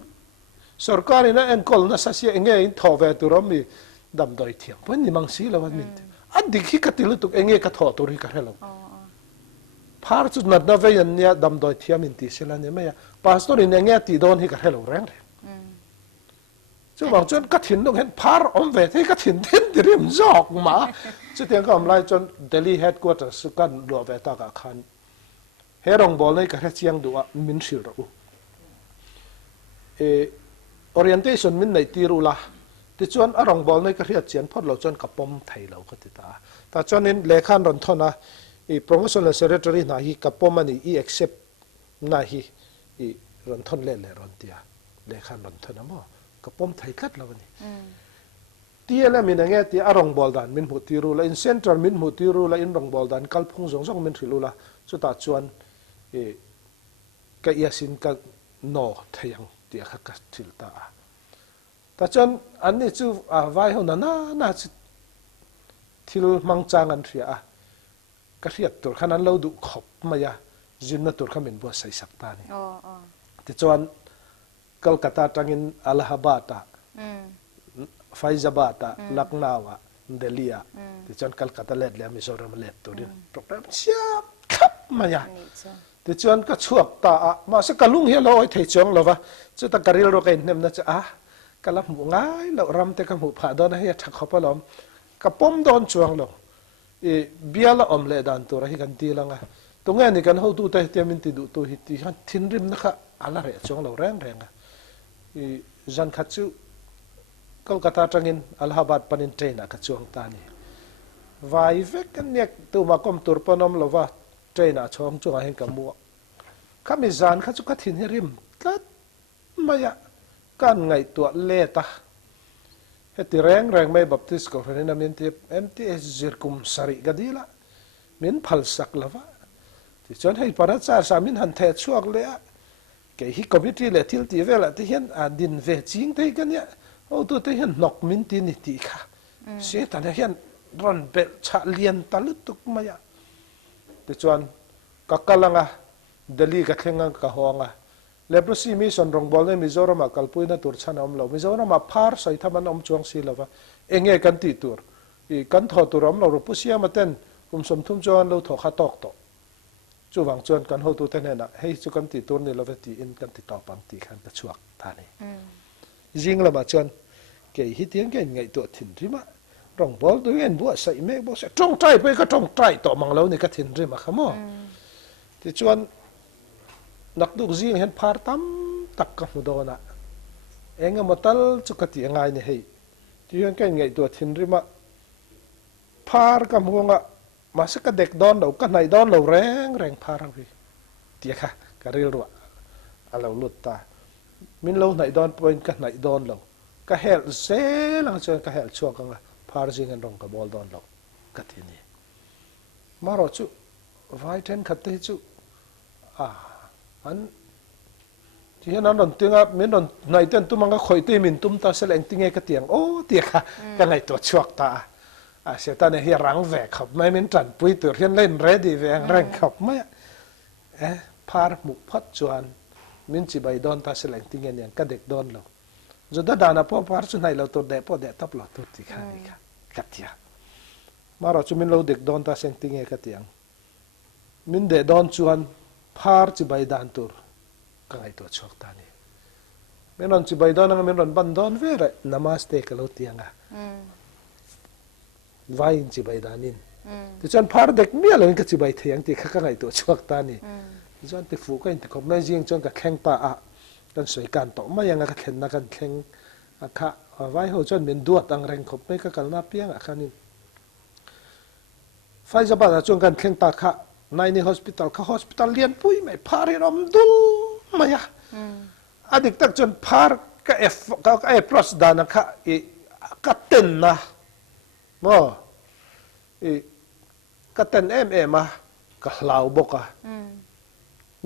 สรการนี่นะเอ็นกอลนะสัสเยงเงี้ยทอเวตุรมีดำดอยเทียมเพราะนี่มังสีแล้ววันนี้อันดิคิกติลุตุกเงี้ยก็ทอตุริกันแล้วพาร์ทจุดนัดนะเวียนเนี่ยดำดอยเทียมอินทิเสลานี่ไม่พาสตอรินเงี้ยตีโดนฮิกันแล้วแรงเลยจู่บางจนกัดหินตรงเห็นพาร์อมเวทให้กัดหินเต็มที่ริมจอกมาจู่เตียงก็อำไลจนเดลีเฮดควอเตอร์สุกันรัวเวตากาคันเฮรองบอลเลยก็แค่เชียงดูว่ามินชิลรูorientation มินในตีรูละที่จวนอารมณ์บอลในกระเทียมเจียนพอดเราจนกับปมไทยเราก็ติดตาแต่จวนนี้เลขารันทนะpromotional secretary นะฮีกับปมมันaccept นะฮีรันทนเล่นรันเตียเลขารันทนะมั้งกับปมไทยคัดเราวันนี้ที่อะไรมินเงี้ยที่อารมณ์บอลดันมินหูตีรูละ in central มินหูตีรูละ in รองบอลดันกัลพงสองมินถือรูละสุดท้ายจวนก็ยาสินก็โนทยังที่เขาคัดทิลตาแต่จนอันนี้จู่ไว้เขาน่าจะทิลมังจางอันเสียก็เรียกตัวขนาดเราดูขบมายาจินนัตัวเขาเป็นบัวใส่สักตานี่แต่จวนกัลกัตตาจังอินอัลฮาบาตาไฟซาบาตาลักนาวะเดลียแต่จวนกัลกัตตาเล็ดเลยมิโซรัมเล็ดตัวนี้โปรแกรมเชียบขับมายาแต่จวนก็ชวบตามาสักกะลุงเฮียเราไอ้เทจงเราวะจะตะการิลเราเองเนี่ยนะจะกะลับหมูง่ายเรารำแต่กะหมูผ่าดอนให้ถักเขาไปล้อมกะป้อมดอนจวงเราเบียละอมเลดันตัวให้กันตีละงะตรงนี้กันเขาดูแต่เตรียมมินติดูตัวหิติฮันทินริมนะคะอะไรเรื่องจวงเราแรงอ่ะจันขัดจูกัลกัตตาจังอินอัลฮาบัดปันินเทน่ะกัดจวงตานี่วายเวกันเนี่ยตัวมาคมตัวปนอมเราว่าเจน่าชงจงให้กับมัวข้ามีจานข้าจุกทิ้งให้ริมก็ไม่ยะกันไงตัวเล่ตาเหตุแรงไม่บัพติสก็เป็นน้ำมันที่MTSจิรกุมสริกดีละมินพัลสักละวะที่จนให้ปนัดจารสามินหันเทช่วงเลยอะแกฮิคอมมิตี้เลยทิลตีเวลที่เห็นดินเวจิงที่กันเนี่ยโอ้ตัวที่เห็นนกมินตินิติค่ะเสียแต่เห็นรันเบลชะเลียนตะลุตุกมายะแต่จวนกักลังเดลีกักเงกักฮวงเลบรสีมีส่วนรองบอลในมิโซรามากัลปุยนัตุรชนะอมเรามิโซรามาพาร์ใส่ทำมันอมจวงสีลาวะเองกันตีตัวกันทอตัวอมเราปุเสียมาเต้นสมทุ่มจวนเราถอขาตอกต่อจู่หวังจวนกันหัวตัวเต้นเนี่ยนะให้จู่กันตีตัวนี่เราไปตีอินกันตีต่อปังตีขันกระชวกตานี่ยิงละมาจวนเกยฮิตยังเกยไงตัวถิ่นริมะรองบอลตัวเองบัวใส่เมฆบัวใส่จงใจไปก็จงใจต่อมังเรานี่ก็ถิ่นริมะขโมยที่จวนนักดูจีนเห็นพาร์ตั้มตักกับมุดอนะเองมาตัลจุกติยังไงนี่ให้ที่ยังแก่ไงตัวทินริมะพาร์กับหัวงะมาสักเด็กดอนเราก็ไหนดอนเราแรงพาร์เราเตี้ยค่ะก็เรียกว่าเราหลุดตามินเราไหนดอนเป็นก็ไหนดอนเราก็เฮลเซลังจนก็เฮลชัวกันละพาร์จิงกันรองกับบอลดอนเราก็ที่นี่มารอจุไว้เทนขัดที่จุอันที่นั่นนนติงอ่ะมินนนในเต้นตุ้มมันก็คอยตีมินตุ้มตาเสลงติงเอกเตียงโอ้เตียค่ะกันไงตัวชวกตาเสียตาเนี่ยเฮียรังแหวกขับไม่มินจันปุยตัวเฮียนเล่นเรดี้แหวงแรงขับไม่พาร์มุกพัดจวนมินจีใบดอนตาเสลงติงเอกเนี่ยก็เด็กดอนเราจุดด้านนั้นพอพาร์สุนัยเราตัวเด็กพอเด็กทับเราตัวติค่ะนี่ค่ะกัดยามาเราจุมินเราเด็กดอนตาเสลงติงเอกเตียงมินเด็กดอนจวนพาร์จีใบดานตัวก็ไงตัวชกตานี่ ไม่นอนจีบดอนนั่งไม่นอนบันดอนเวรนามาสเตกเราเตียงอ่ะวายจีบดานินที่จนพาร์เด็กเมียเลยก็จีบเทียงที่ข้างไงตัวชวกตานี่ที่จนที่ฟูก็อินที่ขบไม่ยิงจนกับแข่งตาอ่ะกันสวยการต่อไม่ยังกับแข่งนักกันแข่งอ่ะค่ะวายเขาจนเป็นดวดอังแรงขบไม่ก็กันนับเพียงอ่ะค่ะนี่ไฟจะบ้าจนกันแข่งตาค่ะในนี่ฮอสพิทอลค่ะฮอสพิทอลเลียนปุ้ยไม่พาริรอมดุลไม่อะอดีตตั้งจนพาร์ก็เอฟก็เอฟพลัสดานะค่ะอีกัตเต็นนะมั้งอีกัตเต็นมาก็ลาวบกอ่ะ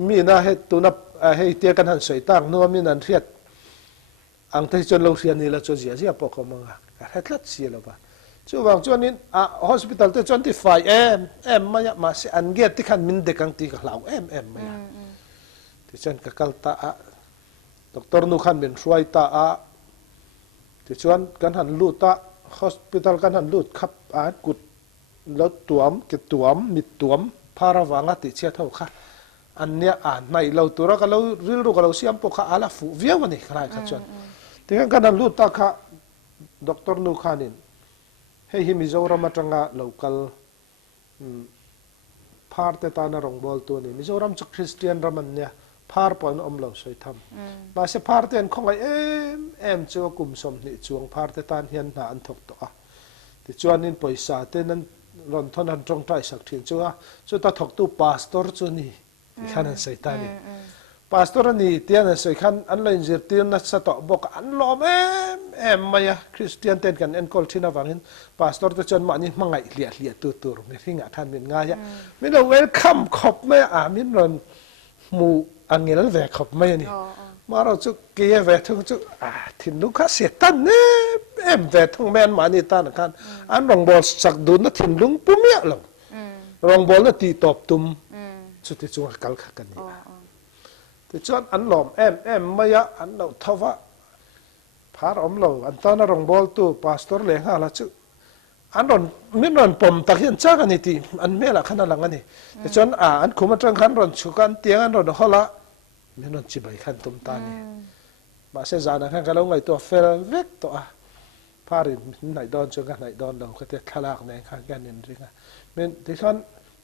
มีนะให้ตัวนับให้เตียกันหันสวยตั้งนัวมีนันเทียดอังที่จนเราเรียนนี่เราจนเสียปกมังอ่ะให้ทัดเสียแล้วป่ะช่วงจวนนี้ฮอสพิทอลที่จนที่ไฟมมาเสียอันเกียรติขันมินเด็กอังตีก็ลาวมาที่จนก็กัลตาดรนุขันเป็นช่วยตาที่ชวนกันหันลูดตาฮอสพิทอลกันหันลูดขับกุดแล้วตัวมเกตัวมมิดตัวมพาราวังติเชียเท่าค่ะอันเนี้ยในเราตัวเราก็เราเรื่องเราก็เราเสียมปกอาลาฟูเวียวันนี้ใครกันชวนที่กันหันลูดตาค่ะดรนุขันินให้ฮิมิโซรามาจังกะเราคัลพาร์ตตานารองบอลตัวนี้มิโซรามจากคริสเตียนรามันเนี่ยพาร์ปอนอมเราสวยทำมาเสพาร์ตเอ็นของไอเจ้ากุมสมนิจวงพาร์ตตานเฮียนหาอันทกตัวที่จวนนินปอยสาเตนั้นรอนทนันตรงใจสักทีจ้าตาทกตัวพาสตอร์จวนี่ขันนั้นใส่ตานี่พาสตอร์นี่เตียนใส่ขันอันเลยจิตเตียนนัดสตอบอกอันล้อมมายาคริสเตียนเต้นกันเอ็นคอลที่นวังอินพาสตอร์จะจนมันนี่มังไงเลียตัวไม่ฟิงอ่ะท่านเป็นง่ายไม่เราเวลคัมขอบไม่มินรอนมูอังเงินแหวกขอบไม่นี่มาเราจะเกี่ยแหวกทั้งจะถิ่นลูกค้าเสียตันเนี่ยแหวกทั้งแมนมานี่ตันกันอันรองบอลสักดูนัดถิ่นลุงปุ่มเยอะเรารองบอลนัดตีตบตุ่มสุดที่จงกัลขักันนี่แต่จวนอันหลอมไม่ยะอันเราทว่าพาร์อมเราอันตอนรองบอลตัวพาสตอร์เลี้ยงอะไรจุอันรอนมิรอนปมตะเคียนจ้ากันนี่ทีอันเมื่อละขนาดหลังกันนี่แต่จนอันคุมจังขันรอนชุกันเตียงอันรอนฮอละมิรอนจีบายขันตุมตานี่มาเสียจานะขันกันแล้วไงตัวเฟลเวกตัวพารินไหนดอนจงกันไหนดอนเราก็จะทลากในขันกันนี่ริงอ่ะมิที่ขัน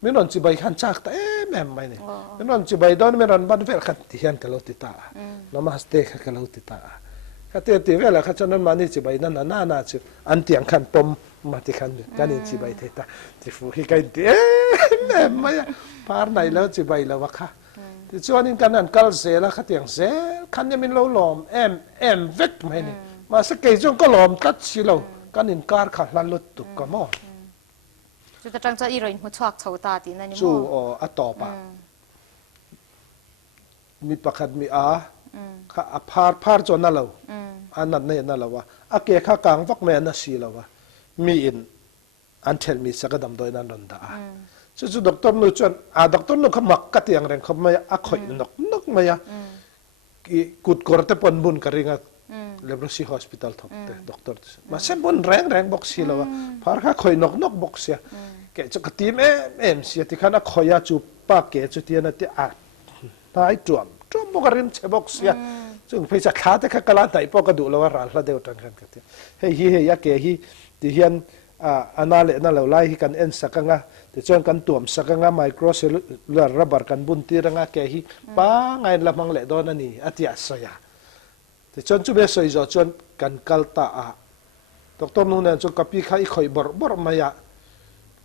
มิรอนจีบายขันจ้าแต่แม่ไม่เนี่ยมิรอนจีบายดอนมิรอนบันเฟลขันที่ขันกันเราติดตาน้ำมาสเต็กกันเราติดตาก็เตียตีเวลาข้าจนนั้นมานี่จีบายนั่นน่าจูอันเตียงขันปมมาที่ขันกันนี่จีบายเทตาที่ฟูฮิกันที่แม่ไม่พาร์ไหนแล้วจีบายแล้ววะค่ะที่ชวนนี่กันนั่นกัลเซแล้วข้าเตียงเซขันยังมีเราหลอมเวกไม่นี่มาสักกี่จงก็หลอมตัดสิเรากันนินการขัดลันลุตุกก็มอจุดจังจะอีรอยหัวชวักชาวตาตีนั่นนี่จู่อัตตอปะมีประคัดมีข้าพาร์จนนั่นเราอันนั้นเนี่ยนั่นเราวะอาเกะข้ากลางวักแม่น่ะสิเราวะมีอินอันเทลมีสักดำโดยนั่นนั่นด่าจู่ด็อกเตอร์นู่นจนด็อกเตอร์นู่นเขามักกัดอย่างแรงเขาไม่คอยนกไม่กุดกอร์เตปนบุญกระริงอ่ะเลบรซีฮอสพิทอลทอกเตด็อกเตอร์มาเซบุญแรงบอกสิเราวะพาร์ข้าคอยนกบอกเสียเกะจะกตีมเสียที่ข้านักคอยจูปากเกะจุดที่นั่นที่ตายจวมบอกรินเชบอกเสียซึ่งไปจากขาแต่ข้ากลาไหนพอกระดูกเราว่าร้านละเดียวกันกันกันเฮ้ยยาเกะฮีที่เฮียนอันนั้นเลยนั่นเราไล่กันเอ็นสักงะแต่จนกันตัวมสักงะไมโครเซลลูลระบาดกันบุญตีรังเกะฮีป้าไงละมังเละโดนนี่อธิอาศัยแต่จนจุเบสอยจนกันกัลตาดรนู่นเนี่ยจนกับพี่ข้าอีกคอยบอร์มายะ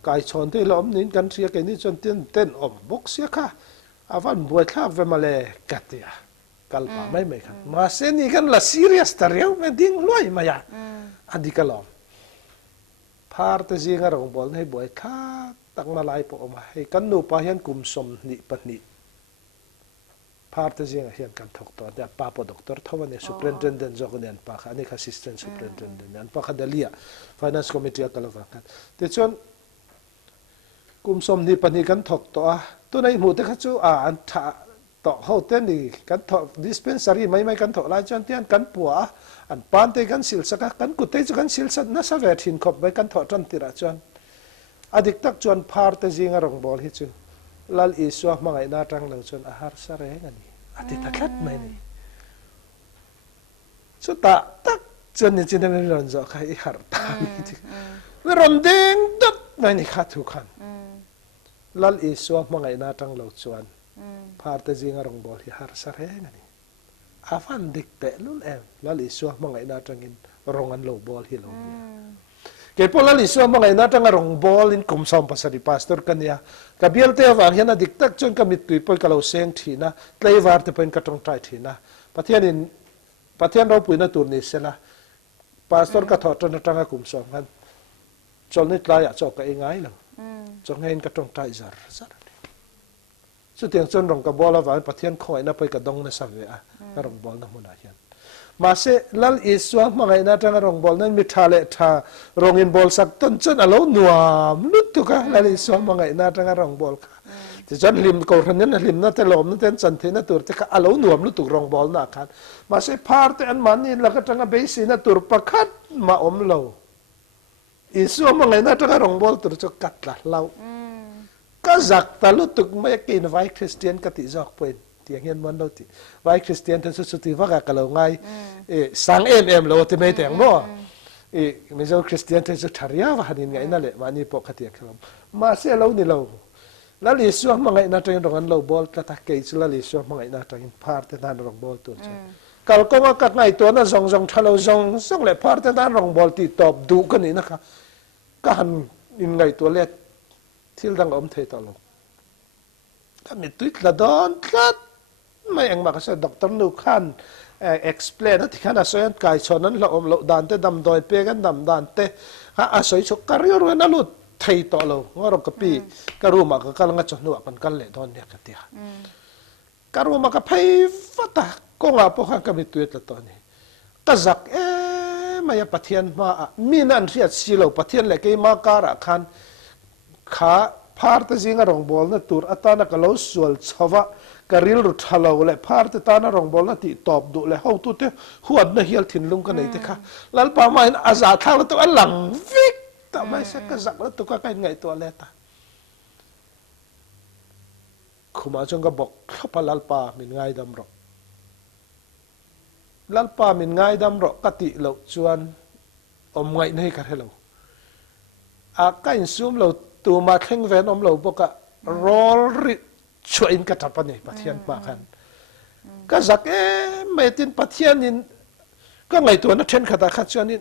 กายชนที่ล้อมนินกันเสียกันนี่จนเต้นบกเสียค่ะอาวันบวชข้าวเวมาเลกัตยากัลปาไม่ครับมาเซนี่กันละซีเรียสแต่เรียวไม่ดิ้งลอยมายาอันดีกันล้อมพาร์ตจีงารองบอลให้บวชข้าตั้งมาลายปอมาให้กันนูปะเฮียนกุมสมนิปนิพาร์ตจีงเฮียนกันทกตัวแต่ป้าปอด็อกเตอร์ทว่าเนี่ยซูเปอร์เทนเดนต์จอกเนี่ยป้าค่ะนี่ค่ะแอสซิสแตนต์ซูเปอร์เทนเดนต์เนี่ยป้าค่ะเดลียฟินแลนซ์คอมมิตี้กันแล้วกันแต่จนกุมสมนิปนิกันทกตัวในหมู่ที่เขาจู่อันต่อเขาเต้นดีกันถอดดิสเพนซารีไม่กันถอดลายจนเตียนกันปัวอันปานเตกันสิลสักกันกุเตจุกันสิลสักน่าสะเวทินขบไปกันถอดจนติระจวนอดีตตักจวนพาร์ตจิงารองบอลฮิจุลัลอิสวะมังไงนาจังเหล่าจวนอาหารสะเรงอันนี้อดีตตัดไม่นี่ สุดตาตักจนนี่จีนนี่ร้อนจ่อใครหาตามีที่ไม่ร้อนเด้งดัดไม่นี่ขาดทุกขันลัลอีสวมมังไงน่าจังเหล่าชวนพาร์ตจิงอารมณ์บอลที่หาสารเองนี่อาฟันดิกเตลุนเอ็มลัลอีสวมมังไงน่าจังอินรองอันเหล่าบอลที่เหล่านี้เกี่ยวกับลัลอีสวมมังไงน่าจังอารมณ์บอลอินคุมซอมภาษาดิพาสตอร์กันเนี่ยกับเบลเตอร์วางเห็นนะดิกตักจนกับมิตรตุยปอยกับเราเซงทีนะเลยวาร์ตเป็นกระจงใจทีนะประเทศนี้ประเทศเราปุยน่าตัวนี้เสละพาสตอร์ก็ถอดจนจังกับคุมซอมกันจนนี่ตายอ่ะจบกับเองไงล่ะจงเห็นกระจงใจซาร์สุดที่จนรองกับบอลว่าประเทศคอยน่าไปกระดงในสัปดาห์กระรองบอลนั่นมันอะไรมาเสลัลอิสวามังไงน่าจังรองบอลนั้นมิทาเลท่ารองอินบอลสักต้นจนอารมณ์นัวลุดตุกะลัลอิสวามังไงน่าจังรองบอลค่ะจะจนลิมกอร์นั้นลิมนั่นแต่ลมนั่นแต่สันเทนั่นตัวที่อารมณ์นัวลุดตุกรองบอลนักขันมาเสพาร์ตอันมันนี่แล้วก็จังเบสินั่นตัวประคัดมาอมเราอิสวามังไงน่าจังรองบอลตัวจะกัดละเราก็จักตาลุตุกไม่กินไวคริสเตียนกติจอกเป็นที่อย่างเงี้ยมันเราติไวคริสเตียนที่สุดที่ว่ากันเราไงสังเราที่ไม่แต่งบ่ไม่ใช่คริสเตียนที่สุดทาริยาว่าหันไงนั่นแหละมันนี่ปกติครับมาเสียเรานี่เราแล้วลิสวมังไงน่าจะยังรองเราบอลกระตักเกย์แล้วลิสวมังไงน่าจะยังพาร์ตนั่นรองบอลตัวฉันก็ก็ว่ากันไงตัวนั้นซองทะเลซองเลยพาร์ตนั่นรองบอลที่ตบดูกันนี่นะครับก็หันยังไงตัวเล็กที่ดังอมเทตลอดถ้ามีตุยละดอนทัดไม่ยังมาก็ใช้ด็อกเตอร์นูขันexplain นะที่ขณะส่วนกายชนนั้นเราอมเราดันเตดำดอยเปกันดำดันเตฮะอาศัยชกการยรู้นั่นลุดเทตลอดว่าเราก็ปีก็รู้มาก็กำลังจะหนวกกันกันเลยตอนเนี้ยกันเดียก็รู้มาก็ไปฟัดก็งาพวกเขาก็มีตุยละตอนนี้ก็จักไม่ยาปะเทียนมามีนั่นเรียกสิเราปะเทียนเลยก็มาการะคันขาพาร์ตจิงอารมณ์บอลนั่นตัวอัตานักเราสวลชาวะกริลรุทฮัลโหลเลยพาร์ตตานอารมณ์บอลนั่นที่ตอบดูเลยเขาตัวเตะหัวนั่นเฮียลถิ่นลุงกันไหนเตะค่ะแล้วป่าไม้อาซาทางแล้วตัวหลังวิกแต่ไม่ใช่ก็จักแล้วตัวก็เป็นไงตัวเลตาขุมาจงก็บอกข้าพลัลป่ามินง่ายดำรอกลัลป่ามินง่ายดำรอกกติเราชวนอมไงนี่กันให้เราอาการซูมเราตัวมาแข่งแวนอมเราบอกว่ารอริช่วยอินกระทับปนี่ปะเทียนมากันก็จักไม่ตินปะเทียนนี่ก็ไงตัวนั้นเทนขดาขัดชวนนี่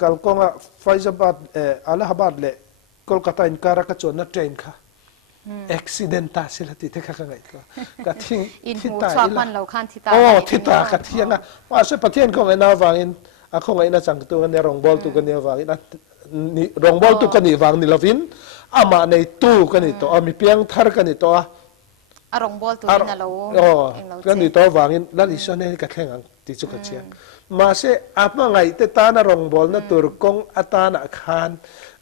กัลกงไฟซ์บาดอัลลาฮบาดเล่กอลกาตาอินการะกัจวนนั่นเทรนค่ะอุบิเหตุตาสิละที่เทค่ะกันไงก็ทิ้งที่ตายละโอ้ที่ตากระเทียงอ่ะว่าใช่ปะเทียนของไอ้นาวางอินของไอ้น่าจังตัวกันเนี่ยรองบอลตัวกันเนี่ยวางอินนี่รองบอลตุกันนี่วางนี่ลาวินอามาในตู้กันนี่ตัวมีเพียงทาร์กันนี่ตัวรองบอลตัวนี้นะเรากันนี่ตัววางinแล้วอีส่วนนี้ก็แข่งติดจุกเชียงมาเสอามาไงแต่ตานะรองบอลนะตัวกงอัตานะคาน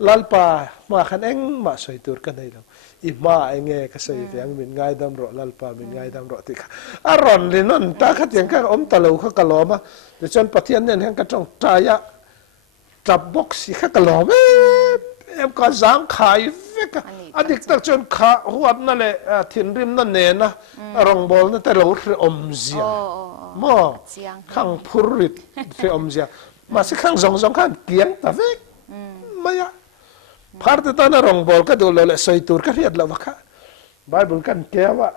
ลัลปามาขันเองมาสวยตัวกันได้แล้วอีมาเองก็สวยอย่างมินง่ายดำรอลัลปามินง่ายดำรอติค่ะอารอนเลยนั่นตาขัดอย่างกันอมตะลูเขากะล้อมาแต่จนปะเทียนเนี่ยเขาก็ต้องใจอะจับบ็อกซี่เขากะล้อมก็จังขายเวกอันนี้ตั้งจนขาหัวนั่นแหละถิ่นริมนั่นเนี่ยนะรองบอลนั่นแต่เราเรียอมเสียมั่วข้างพูริตเรียอมเสียมาสิข้างสองข้างเกียงตะเวกไม่อะพาร์ตตานรองบอลก็ดูเลยสวยตัวก็เรียดแล้ววะค่ะไบเบิลกันแก้ว่า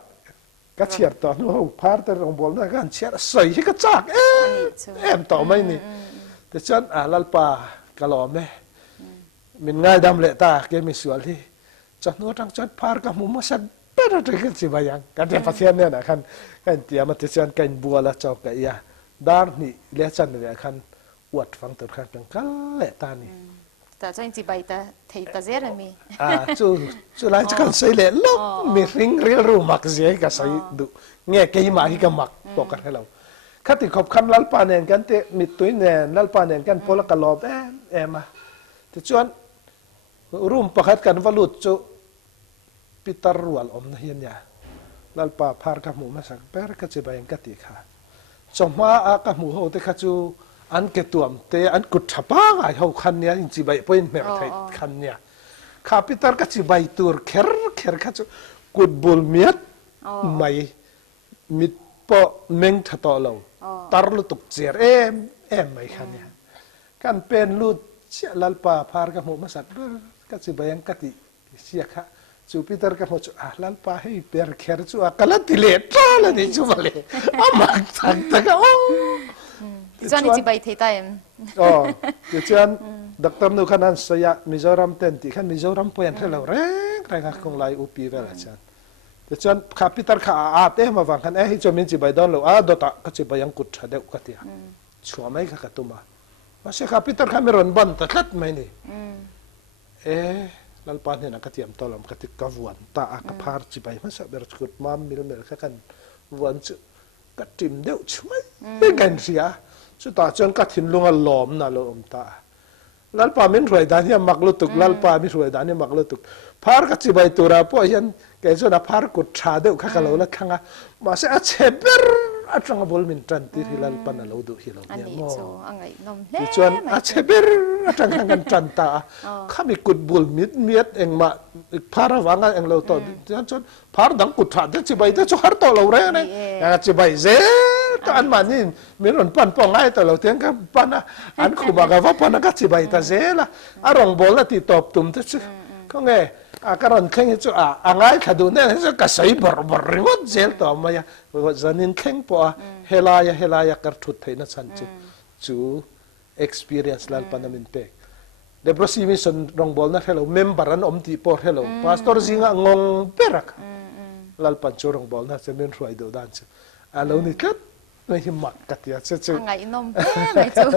ก็เชียร์ต่อนู้นพาร์ตรองบอลนั่นกันเชียร์สวยที่ก็จักต่อไม่นี่แต่ฉันลัลปากะหล่อแม่มินง่ายดำเละตาเกมิสวลที่จันโนทังจันพาร์กับมุมสักเป็นอะไรกันสิบอย่างกันจะพัฒนาเนี่ยนะคันเตียมันจะจันกันบัวละจอกกันยาดาร์นี่เลี้ยจันเนี่ยคันอวดฟังตัวคันเป็นกันเละตานี่แต่จันจีใบแต่เทตาเซร์มีจู่หลังจากกันใส่เละลบมีริงเรียรู้มักเสียก็ใส่ดูเงี้ยกี่มาที่ก็มักบอกกันให้เราขัดติดขบคำลัลปาเนี่ยกันเตมิตุยเนี่ยลัลปาเนี่ยกันพอละกลอบมาแต่ชวนรูมประคัดกันวลุดจูปิตารัวลอมนะเฮียนยาลัลปาพาร์กับหมูมาสักเปรกัจจิบายังกติค่ะจงมาอากับหมูเขาเตะจูอันเกตุมเตอันกุดฉบ้าไงเขาคันเนี่ยจิบายเป็นเมรไทยคันเนี่ยข้าปิตากัจจิบายตัวเคร์กัจจุกุดบุลเมียดไม่มิดปอเมงทัตอเรา ตารลุตุกเจียไม่คันเนี่ยกันเป็นลุดเชี่ยลัลปาพาร์กับหมูมาสัตว์ก็จะไปยังกติเชี่ยค่ะจูปิเตอร์กับหมูจูลัลปาให้เปร์เคร์จูกัลติเลตราลนี่จูมาเลยมักสันตะก็จวนนี่จะไปที่ไหนเดี๋ยวจวนดักตำนูขนาดสยามมิโซรัมเต็นที่ขันมิโซรัมเปลี่ยนให้เราแรงคงไล่อุปีเวลาจันเดี๋ยวจวนข้าพิตรข้าอาเต้มาฟังกันให้จวนมินจิไปดอนเราดอตะก็จะไปยังกุดเด็กกันที่ชัวร์ไหมข้าตุมามาเสียข้าพิตรข้าไม่รอนบันตัดไหมนี่ลัลปานเนี่ยนักเตรียมตัวลำกติกาวันตาอักพาร์จิไปมาสับเบรสกุดมามมิลเมลข้ากันวันจุกัดจิมเดียวช่วยไม่กันเสียสุดท้ายจนกัดหินลงอลอมน่ะลมตาลัลปามินรวยดานี่มักลุตุกลัลปามิรวยดานี่มักลุตุกพาร์กัดจิไปตัวราพวกยันแกจนพาร์กุดชาเดียวข้ากันเราละข้างอ่ะมาเสียเชเบอร์อัตรังบอลมินจันทีที่ลัลปาน่ะเราดูที่เราเนี่ยโม่ที่จวนอาเชเบอร์อัตรังกันจันตาข้ามีกุดบุลมิดเองมาพาระวังเองเราต่อจนพาร์ดังกุดชาเดียวจิไปเดียวจะหาตัวเราเร่เนี่ยจิไปเจ้ตอนมันนี่มีหนุนปันปองไงแต่เราเทียงกับปันนะอันคู่มากับว่าปันนักจิบายตาเจละอารมณ์บอลที่ตบตุ่มที่สุดก็ไงการันเข่งจุอ่างไงขดูเนี่ยจะกระใสบร์ริงว่าเจลต่อมาyaว่าจะนินเข่งปะเฮลายกระทุดไทยนั่นสันจู experience ลัลปันมินเปกเดบรซีมิสันรองบอลนะเฮลเมมเบอร์นั้นอมตีปอร์เฮลพาสตอร์ซิงงงเปรักลัลปันจูรองบอลนะจะมินรวยดูด้านจูอาลูนิกัดไม่หิมักกัดยาเจ้าไงนมไม่จู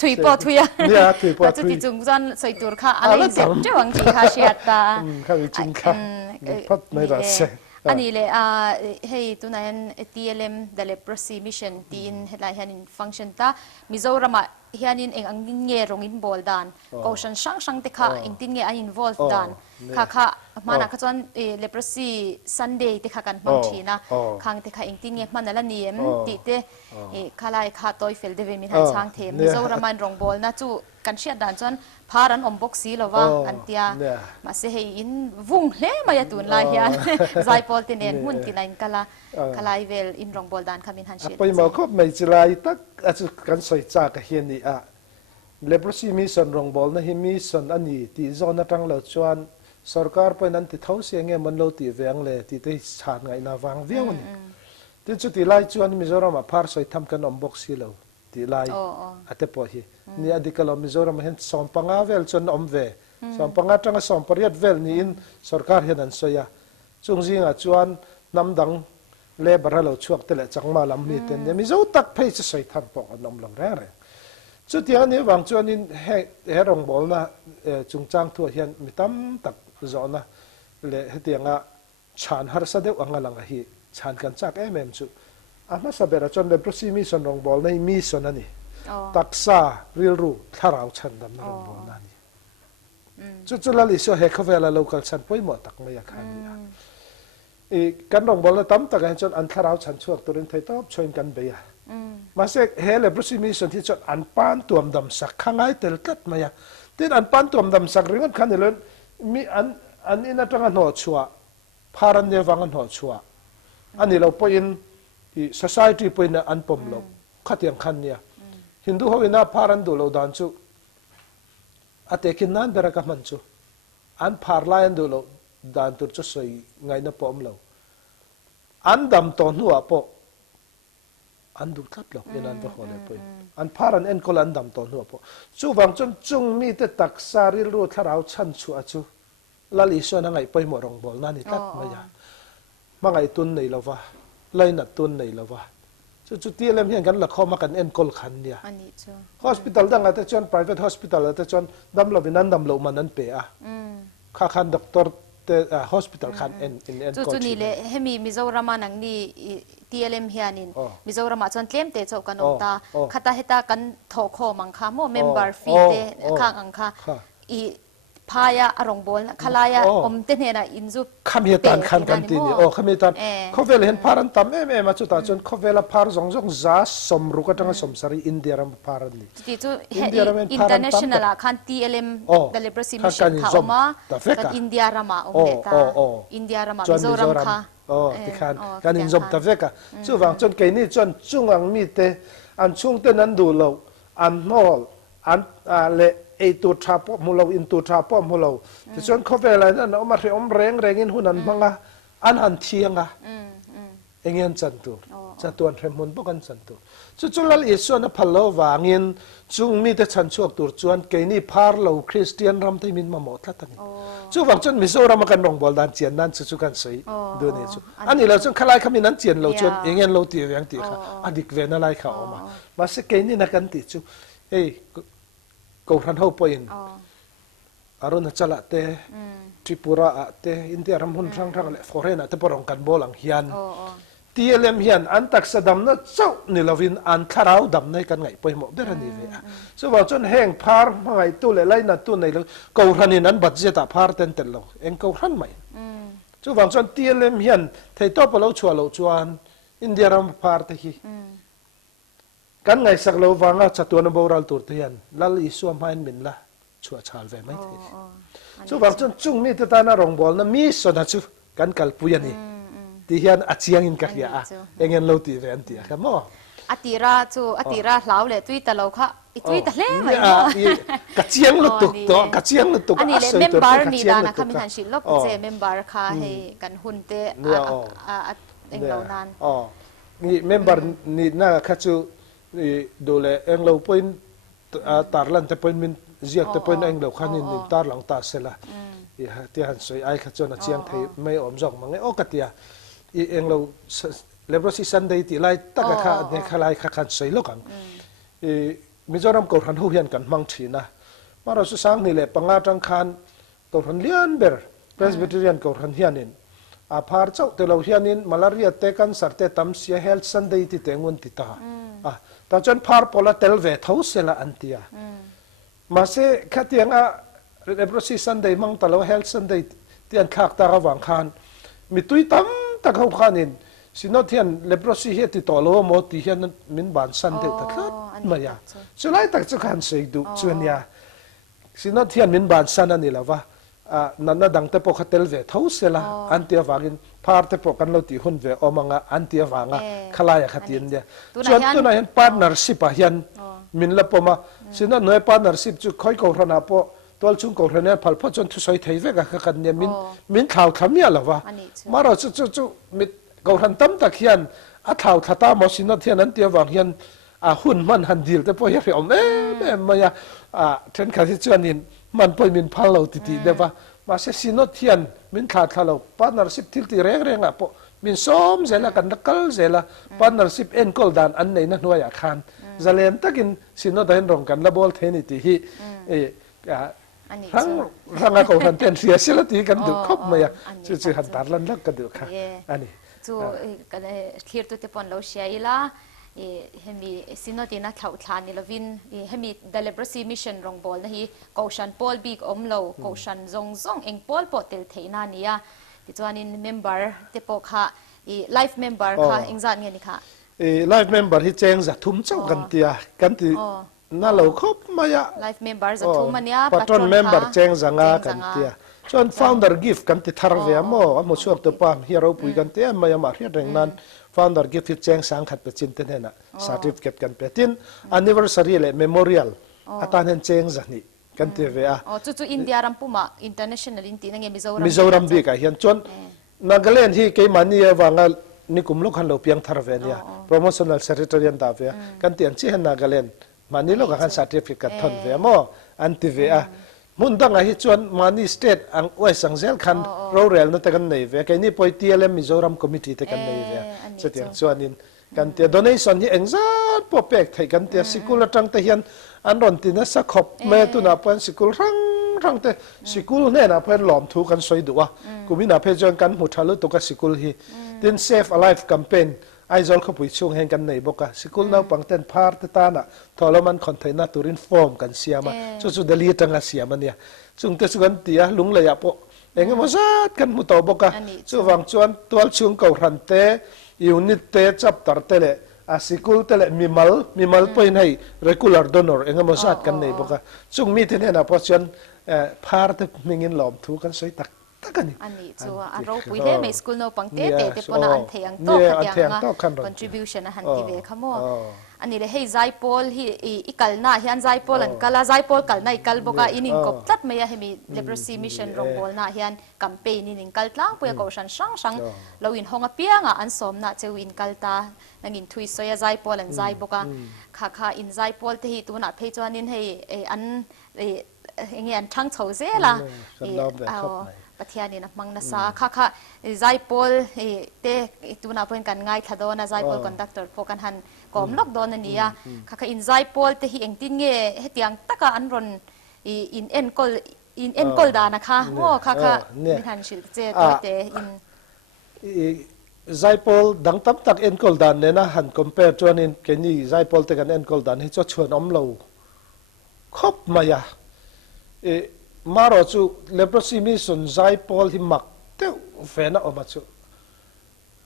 ถุยปอถุยเนี่ยถุยปอถุยจุดจุงจันใส่ตัวข้าอะไรเจ็บจ้าวังจีข้าเชียตาข้าวิจิงข้าพัดไม่รัสอันนี้เลยให้ตัวนั้น TLM เดลเปรซีมิชชั่นทีนเฮลัยฮันฟังก์ชันตามิโซรามาเฮียนินเองอังกินเงรองอินบอลดานก็ฉันช่างเตค่ะเองตินเงอันอินวอลฟ์ดานค่ะมานักจวนเลเปรซีซันเดย์เตค่ะกันบางทีนะข้างเตค่ะเองตินเงมันนั่นละนี่ติเตข้าไล่ข้าตัวเฟลเดวิมินหันช่างเทมิโซรามารองบอลนะจู่กันเชียดดานจวนพารันอมบ็อกซี่หรอวะอันเตียมาเสียอินวุ้งเล่มาอย่าตุนลายเฮียใจพอลตินเองหุ่นที่ไลน์กะลาเวลอินรองบอลดานคามินฮันเชียไปมาครบไม่จะไล่ตักอาจจะกันใส่จากเฮียนี่เลบรซีมีส่วนรองบอลนะฮิมีส่วนอันนี้ที่โซนตั้งเราชวนสรการไปนั้นที่เท่าเสียงเงี้ยมันเราตีเวียงเลยที่ได้ชาญไงนาวางเวียงนี่ที่จุดที่ไล่ชวนมิโซรามาพาร์ใส่ทำกันอมบ็อกซี่เราที่ไล่อาจจะพอฮีนี่อดีตเรามิโซรามาเห็นสองปังอาเวลจนอมเวสองปังอาจังสองปริยัดเวลนี่อินสรการเห็นนั่นสอยจุงจิงชวนน้ำดังเล่บระเราช่วงแต่ละจังมาลำมีเต็นเนี่ยมิโซตักเพย์จะใส่ทำปองนมลงแรงจุดที่อันนี้วางจวนนี้ให้รองบอลนะจุงจ้างทั่วเฮียนมีตั้มตักจอนะเลยให้เตียงชานฮาร์สเดวอังลังฮีชานกันจากจุมาสเบระจนเลยพระซีมีส่วนรองบอลในมีส่วนนี้ตักซาริลรูทาราวชันดำรองบอลนั่นนี่จุดละลิโซเฮคเวลาโลกัลชันป่วยหมดตักไม่อยากขันนี่การรองบอลตั้มตักให้จนอันทาราวชันช่วงตัวเรนไทยต้องช่วยกันไปมาเสกเฮเลบรุสิมีส่วนที่จดอันปานตัวดำสักข้างไงเตลตัดมาอย่างที่อันปานตัวดำสักเรื่องขันเดินมีอันนี้น่าจะงานหัวชัวพารันเนวังหัวชัวอันนี้เราเป็นที่ society เป็นอันปมเราขัดยังขันเนี่ยฮินดูเขาเป็นพารันดูเราดันจูอาเตกินนั้นเบรกมันจูอันพาร์ไลน์ดูเราดันตัวจะใส่ไงนะปมเราอันดำตอนหัวปอันดูทัดหรอกยันอันตัวคนเลยไปอันพารันเอ็นก็ลันดำตอนหัวปจู่วังจนจุงมีแต่ตักสาริรูทาราวชันชัวจู่ลาลิส่วนนั่งไงไปหมดรองบอลนั่นนี่ตัดมาอย่างมาไงตุนไหนละวะไล่หนัดตุนไหนละวะจู่ที่เล่มเห็นกันละเขามากันเอ็นกอลขันเนี่ยฮอสพิทอลดังแต่จน private hospital แต่จนดำเราเป็นนั้นดำเรามันนั้นเปะข้าคันด็อกเตอร์hospital คันเอ็นจู่นี่เลยให้มีมิโซรามานังนี่TLM เฮียนินมิโซรามาจนเลี้ยมเตะเจ้ากันองตาขัดตาเหตุกันทอคอมังค่าโมเมมเบอร์ฟีเตข้างอังค่า พายาอารมณ์บอลขลายอมเตนเฮนะอินซุขมีตันขันกันตีนี่โอ้ขมีตันเขาเวลเห็นพารันตั้มมาจุดตาจนเขาเวลาพาร์จงจ้าสมรู้ก็จังสมสารีอินเดียรำพารันนี่ที่จู่อินเตอร์เนชั่นแนลคันทีเอลเอ็มเดลิเบรซิมิชเขามากันอินเดียรามาเดตาอินเดียรามามิโซรัมค่ะที่ขันกันอินซอมตาเวกะจู่วังจนเกนี่จนจุงวังมีเตอันช่วงเตนั้นดูเราอันนอลอันเลไอตัวทราปมุลอินตัวทราปมุลที่ส่วนเขาเวลานั้นเอามาเรียมแรงหุ่นนั้นมังอ่ะอันหันเทียงอ่ะเองเงินจันตัวจะตัวเรมุนพวกกันจันตัวจุดนั้นอิส่วนนั้นพลาวางินจุงมีแต่ฉันช่วงตัวจวนเกนี่พาร์เราคริสเตียนรำที่มินมาหมดแล้วตั้งจู่วังจนมิโซรามากันรองบอลดันเจียนนั้นจู่กันใส่ดูนี่จู่อันนี้เราจนขลายขมิ้นนั้นเจียนเราจวนเองเงินเราตีอย่างตีค่ะอดีตเวนัลไลเขาออกมาสักเกนี่นักกันติจู่เฮ้ยกูรันเฮาปอยน์อารมณ์จัลเตทริปุระเตอินเดียรำหุ่นรังเลยฟอร์เรนเตปรองกันบอลังฮิยันทีเอลเอ็มฮิยันอันตักสะดำนั้นเจ้านิลวินอันคาราวดำในกันไงปอยหมดเดรันนี่เว้ยส่วนจนแห้งพาร์มาไงตัวเลยไล่นัดตัวในเลยกูรันนี่นั้นบัดเจตาพาร์เต็นเต็นเราเองกูรันไหมส่วนจนทีเอลเอ็มฮิยันเทตัวเปล่าชัวเราจวนอินเดียรำพาร์เตฮีกันไงสักเราฟังว่าจัตุนโบราณตัวเทียนแล้วอิสวามให้มินละชัวชาลเวไม่เท่ส่วนจนจุงมีตัวตาหน้ารองบอลนั้นมีส่วนนั้นชูกันกัลปุยนี่ที่เฮียนอัจฉริยินกักยาเองเงินเราตีเวนตีครับมั้งอติราจูอติราเหลาเลยตุยตะเราค่ะตุยตะเล่ไหมกัจเจียงลุตุกตัวกัจเจียงลุตุกอันนี้เลยเมมเบอร์นี่ดานะค่ะมีทันชิลล็อกเจเมมเบอร์ค่ะให้กันหุ่นเตะเองเรานานนี่เมมเบอร์นี่น่าคัจจูดูแลเองเราเป็นตาลันแต่เป็นมินเจียกแต่เป็นเองเราขันนินตาหลังตาเสละที่หันสวยไอ้ขจรเชียงไทยไม่อมจงมังโอ้กัตยาเองเราเลบรสิสันเดย์ที่ไล่ตักข้าเนี่ยข้าไล่ข้าขันสวยลูกอังมิจฉากูรันหูเฮียนกันมังทีนะมาเราสุดสังนี่แหละปังอาจังคันกูรันเลียนเบอร์เพรสบิเทเรียนกูรันเฮียนินพาร์เจ้าแต่เราเฮียนินมาลารียเตกันสัตย์ตั้มเสียเฮลสันเดย์ที่เตงวนติตาแต่จนพาร์พอลเตลเวทเฮาเซละอันเตียมาเสกขัดยังเรบรสิสันเดย์มังตลอดเฮลสันเดย์ที่อันขักตาระวังคันมีตุยตั้มตะเขาคันินสินอที่อันเรบรสิเฮติตอโลโมติเฮียนมินบานสันเดย์ตะขัดมายาสุดท้ายตักจะขันเสกดูชวนยาสินอที่อันมินบานสันนั่นนี่ละวะนั่นน่ะดังแต่พอขัดเตลเวทเฮาเซละอันเตียวังอินพาร์แต่พอกันเราตีหุ่นเวอมังอันเตียวังขลายขัดยินเดียจนตัวนั้นเห็นพาร์ทเนอร์ชิพเฮียนมินละปมาสินะหน่วยพาร์ทเนอร์ชิพจุดค่อยกูรันอาปอตัวชุงกูรันเนี่ยพัลพอจนทุสอยไทยเวกกันเนี่ยมินข่าวขมิ้นละวะมาเราจุมิกูรันตั้มตะเคียนอัฐาวทัตามอสินะเทียนนั้นเตียวังเฮียนหุ่นมันหันดีลแต่พอเฮียอมมายาเทนขัดที่จวนนินมันพอมินพัลเราติเดียวว่ามาเสสินะเทียนมินขาดเราพาร์ทเนอร์ชิพทิลที่เร่งอ่ะปอมินซ้อมเสร็จแล้วกันนักกลเสร็จแล้วพาร์ทเนอร์ชิพเอ็นกอลดานอันไหนนั่นหัวอยากขันจะเล่นตะกินสินอดเห็นรองกันละบอลเทนิตีทั้งก็หันเต้นเสียสิละตีกันดูครบไหมอ่ะจู่หันตาลันลักกันดูค่ะอันนี้จู่กันเคลียร์ตัวเตปอนเราเชียร์ละเฮมีสินอดีนักข่าวทานนี่ละวินเฮมีเดลิเบรซีมิชชั่นรองบอลนะฮีกอชันพอลบีกอมโลกอชันซงเองพอลปอเตลเทนานี่อ่ะที่ตัวนี้เมมเบอร์เตปอกค่ะไลฟ์เมมเบอร์ค่ะเองจัดเงี้ยนี่ค่ะไลฟ์เมมเบอร์ที่แจ้งจะทุ่มเจ้ากันเตียกันที่น่าเราครบมายะไลฟ์เมมเบอร์จะทุ่มมันเนี่ยปัตรอนเมมเบอร์แจ้งจะงากันเตียจน founder gift กันที่ทาร์เวียมอช่วงตัวปามเฮียเราปุยกันเตียมายามาเรียนเรื่องนั้น founder gift ที่แจ้งสังขัดเป็นจินเตนน่ะ certificate กันเป็นทิน anniversary เลย memorial อาตาเห็นแจ้งจะนี่กันเตียเวียจู่อินเดียรัมปุมา international อินที่นั่งมิโซรัมดีกันเห็นจนนักเล่นที่เกี่ยมันนี่ว่างนี่กลุ่มลูกขันเราเพียงทาร์เวีย promotional secretary อันดาเวียกันเตียนที่เห็นนักเล่นมันนี่ลูกขัน certificate ทันเวียมอันที่เวียมุนตั้งไอ้ชวนมันนี่ state อังเวสังเซลคันโรเรลนั่นแต่กันในเวียแค่นี้พอยทีเอลมิโซรัม committee แต่กันในเวียเสถียรชวนนินกันเตีย donation ที่เอ็งซัดพอเป็กไทยกันเตียสิกุลจังเตียนอันรอนตินะสักขบแม่ตุนาเพื่อนสิกุลรังเตสิกุลเนี่ยนะเพื่อนหลอมถูกันสวยดูว่ากูมีนาเพจกันหมุดทะลุตัวกับสิกุลฮีดิน save a life campaign ไอจอลเขาปุยช่วงแห่งกันในบอกว่าสกุลน่าปังเต้นพาร์ตตาน่ะทอลมันคอนเทนต์ตุรินฟอร์มกันเสียมาจุดเดลีตังเสียมันเนี่ยซึ่งแต่สุกันตีลุงเลยอะปะเองก็มาซัดกันมุตบอกว่าช่วงจวนตัวช่วงเก่ารันเตยูนิตเตจับตัดเตเลอาสกุลเตเลมีมัลไปใน regular donor เองก็มาซัดกันในบอกว่าซึ่งมีที่เนี่ยนะพอชวนพาร์ตมิงินหลอมถูกันสวยตักอันนี้ชัวเราปุยเล่ไม่สกุลโนปังเตเตปนอันเทียงโตขัดยังcontribution หันทีเวขโมอันนี้เลยให้ใจโพลอีกัลน่าเฮียนใจโพลันกัลใจโพลกัลน่าอีกัลบอกว่าอินิงกบตัดไม่ให้มี leprosy mission รงบอลน่าเฮียนแคมเปญอินิงกัลตั้งเพื่อเขาชันช่างเราอินห้องเปียงอันสมน่าจะวินกัลตานังอินทุยสอยใจโพลันใจบอกว่าค่ะอินใจโพลที่ตัวน่าเพจวันนี้ให้อันเงี้ยทั้งเฉาเสียละปะเทียนี่นะมังนะสาค่ะใจโพลเตตัวน่าเป็นกันง่ายถ้าโดนใจโพลคอนดักเตอร์พอกันหันก็มล็อกโดนนี่ค่ะอินใจโพลเตหิเองตินเงี้ยเฮตียงตะกอันรอนอินเอ็นกอลดานะคะโอ้ค่ะมีทันชื่อเจตัวเตอินใจโพลดังตับตักเอ็นกอลดานเนี่ยนะหันคอมเพลจวนอินแค่นี้ใจโพลเตกันเอ็นกอลดานให้จะชวนอมเราครบมายามาเราจูเลปรสิมีสนใจพอลที่มักเต้าเฟน่าออกมาจู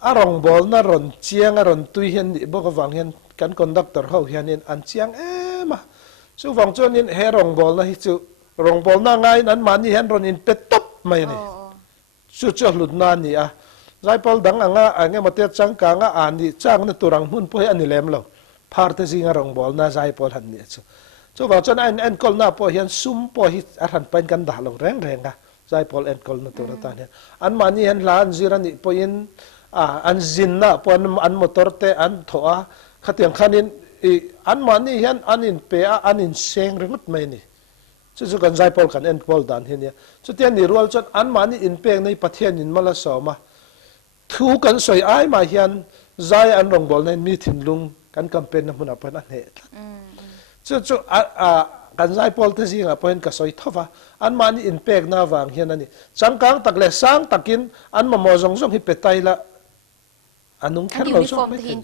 อารมณ์บอลน่ารอนเชียงอารมณ์ตุยเห็นบอกว่าวังเห็นกันคอนดักเตอร์เขาเห็นอันเชียงมาจูวังจวนนี้เฮรองบอลนะฮิจูรองบอลน่าไงนั้นมันนี่เห็นรอนอินเป็ดตับไม่นี่จูจูหลุดนานนี่ใจพอลดังอ่างมาเตะจังกางอันนี้จังนั่นตัวรังหุ่นพอยอันนี้เล่มเราพาร์ทซิงอารมณ์บอลน่าใจพอลหันนี่จูว่าจนเอ็นกอลน่าพอเห็นซุ่มพอฮิตอาหารเป็นกันด่าเราแรงๆอ่ะใจพอเอ็นกอลนั่นตัวนั้นเนี่ยอันมันนี่เห็นล้านจีรันนี่พอเห็นอันจินน่ะพออันมอเตอร์เตอันถั่วขัดยังขันินอันมันนี่เห็นอันอินเปะอันอินเซงเรื่องไม่นี่จู่ๆกันใจพอกันเอ็นกอลด่านเห็นเนี่ยจู่เที่ยนี่รัวจนอันมันนี่อินเปะในประเทศนินมาละสอมาทูกันสวยไอ้มาเห็นใจอันรองบอลในมีถิ่นลุงกันแคมเปญนั่นมันเป็นอันเหตุจู่กันใจพอลที่สิงห์พอเห็นก็สวยทว่าอันมันอินเปกน่าวังเฮียนั่นนี่จังกังตักเล่สังตักกินอันมามอจงจงฮิปเปตายละอันนุ่งแค่เราจงไม่ถึ